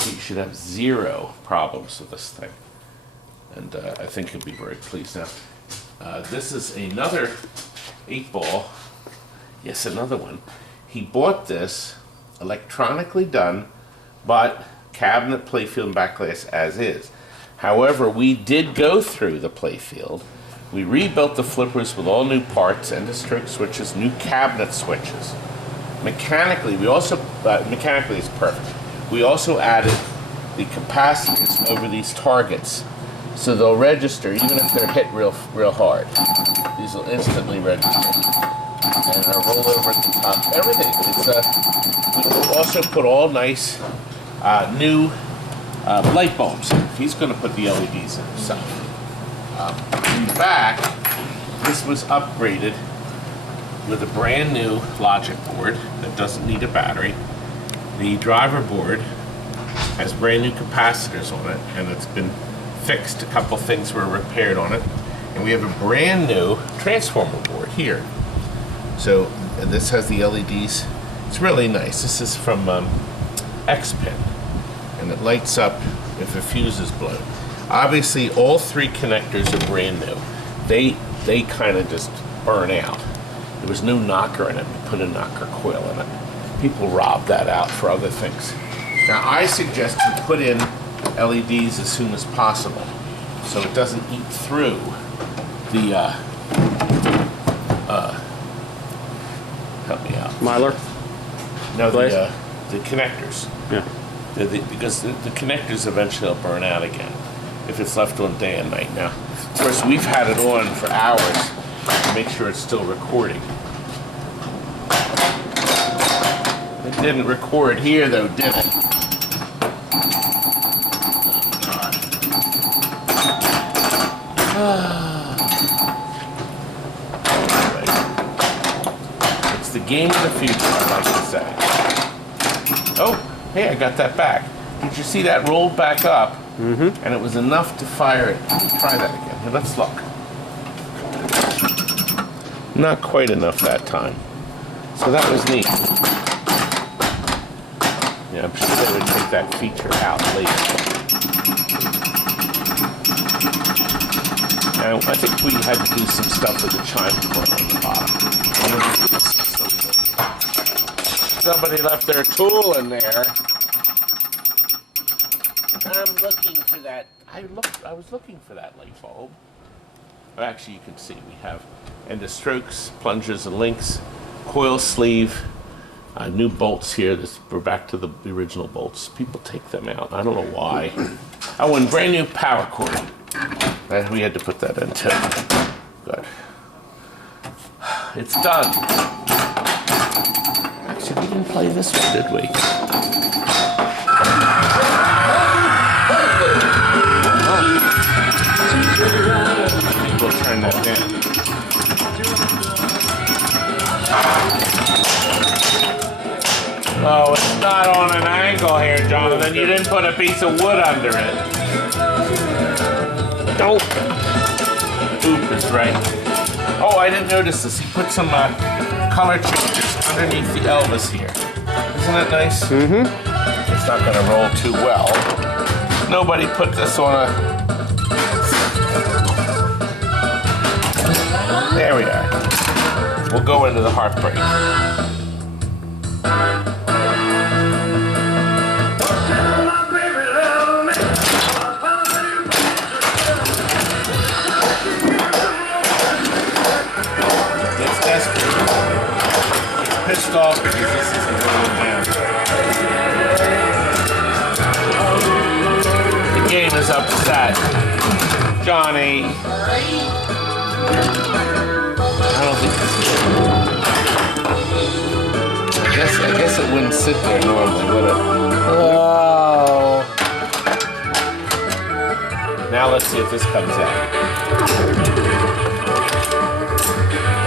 you should have zero problems with this thing, and I think you'll be very pleased. Now, this is another 8-ball. Yes, another one. He bought this electronically done, but cabinet, playfield, and backglass as is. However, we did go through the playfield. We rebuilt the flippers with all new parts, end-of-stroke switches, new cabinet switches. Mechanically, we also, mechanically it's perfect. We also added the capacitors over these targets, so they'll register even if they're hit real hard. These will instantly register. And a roll over at the top, everything. We also put all nice new light bulbs. He's going to put the LEDs in himself. In the back, this was upgraded with a brand new logic board that doesn't need a battery. The driver board has brand new capacitors on it, and it's been fixed. A couple things were repaired on it. And we have a brand new transformer board here. So this has the LEDs. It's really nice. This is from X-Pin, and it lights up if a fuse is blown. Obviously, all 3 connectors are brand new. They kind of just burn out. There was no knocker in it. We put a knocker coil in it. People rob that out for other things. Now, I suggest you put in LEDs as soon as possible, so it doesn't eat through the help me out. Mylar? No, the connectors. Yeah. Because the connectors eventually will burn out again if it's left on day and night. Now, of course, we've had it on for hours to make sure it's still recording. It didn't record here, though, did it? It's the game of the future, I like to say. Oh, hey, I got that back. Did you see that rolled back up? Mm-hmm. And it was enough to fire it. Let's try that again. Here, let's look. Not quite enough that time. So that was neat. Yeah, I'm sure they would take that feature out later. Now, I think we had to do some stuff with the chime coil on the bottom. Somebody left their tool in there. I'm looking for that. I was looking for that light bulb. Well, actually, you can see we have end of strokes, plungers, and links, coil sleeve, new bolts here. We're back to the original bolts. People take them out. I don't know why. Oh, and brand new power cord. We had to put that in too. Good. It's done. Actually, we didn't play this one, did we? We'll turn that down. Oh, it's not on an angle here, Jonathan. You didn't put a piece of wood under it. Don't. Oop is right. Oh, I didn't notice this. He put some color changes underneath the Elvis here. Isn't it nice? Mm-hmm. It's not going to roll too well. Nobody put this on a... There we are. We'll go into the heartbreak. It's desperate. It's pissed off because this isn't going down. The game is upset. Johnny. I don't think this is good. I guess it wouldn't sit there normally, would it? Oh. Now let's see if this comes out.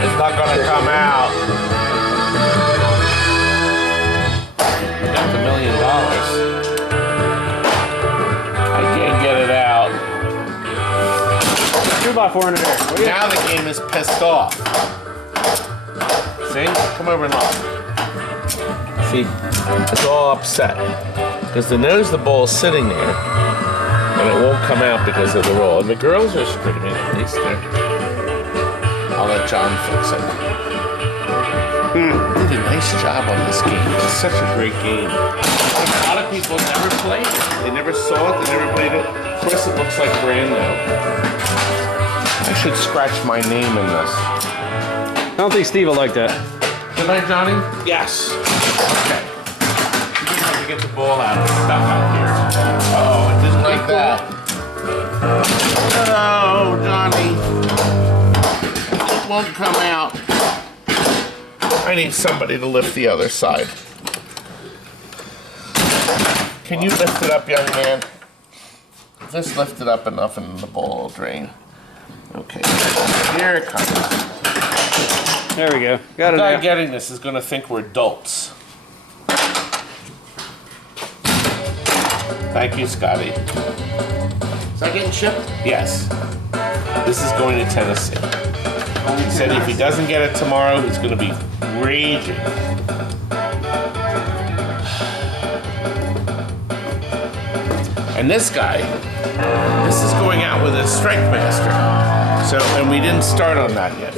It's not gonna come out. Got the $1 million. I can't get it out. 2x4 in there. Now the game is pissed off. See? Come over and look. See? It's all upset. Because the nose of the ball is sitting there. And it won't come out because of the roll. And the girls are screaming at least. I'll let John fix it. Did a nice job on this game. It's such a great game. A lot of people never played it. They never saw it. They never played it. Of course, it looks like brand new. I should scratch my name in this. I don't think Steve will like that. Should I, Johnny? Yes. Okay. You just have to get the ball out of the stuff out here. Oh, it didn't like that. Oh, Johnny. It won't come out. I need somebody to lift the other side. Can you lift it up, young man? Just lift it up enough and the ball will drain. Okay, here it comes. There we go. Got it. The guy now. getting this is going to think we're adults. Thank you, Scotty. Is that getting shipped? Yes. This is going to Tennessee. He said if he doesn't get it tomorrow, he's going to be raging. And this guy, this is going out with his Strength Master. So, and we didn't start on that yet.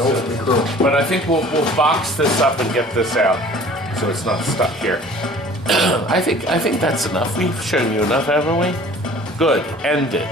But I think we'll box this up and get this out so it's not stuck here. I think that's enough. We've shown you enough, haven't we? Good. End it.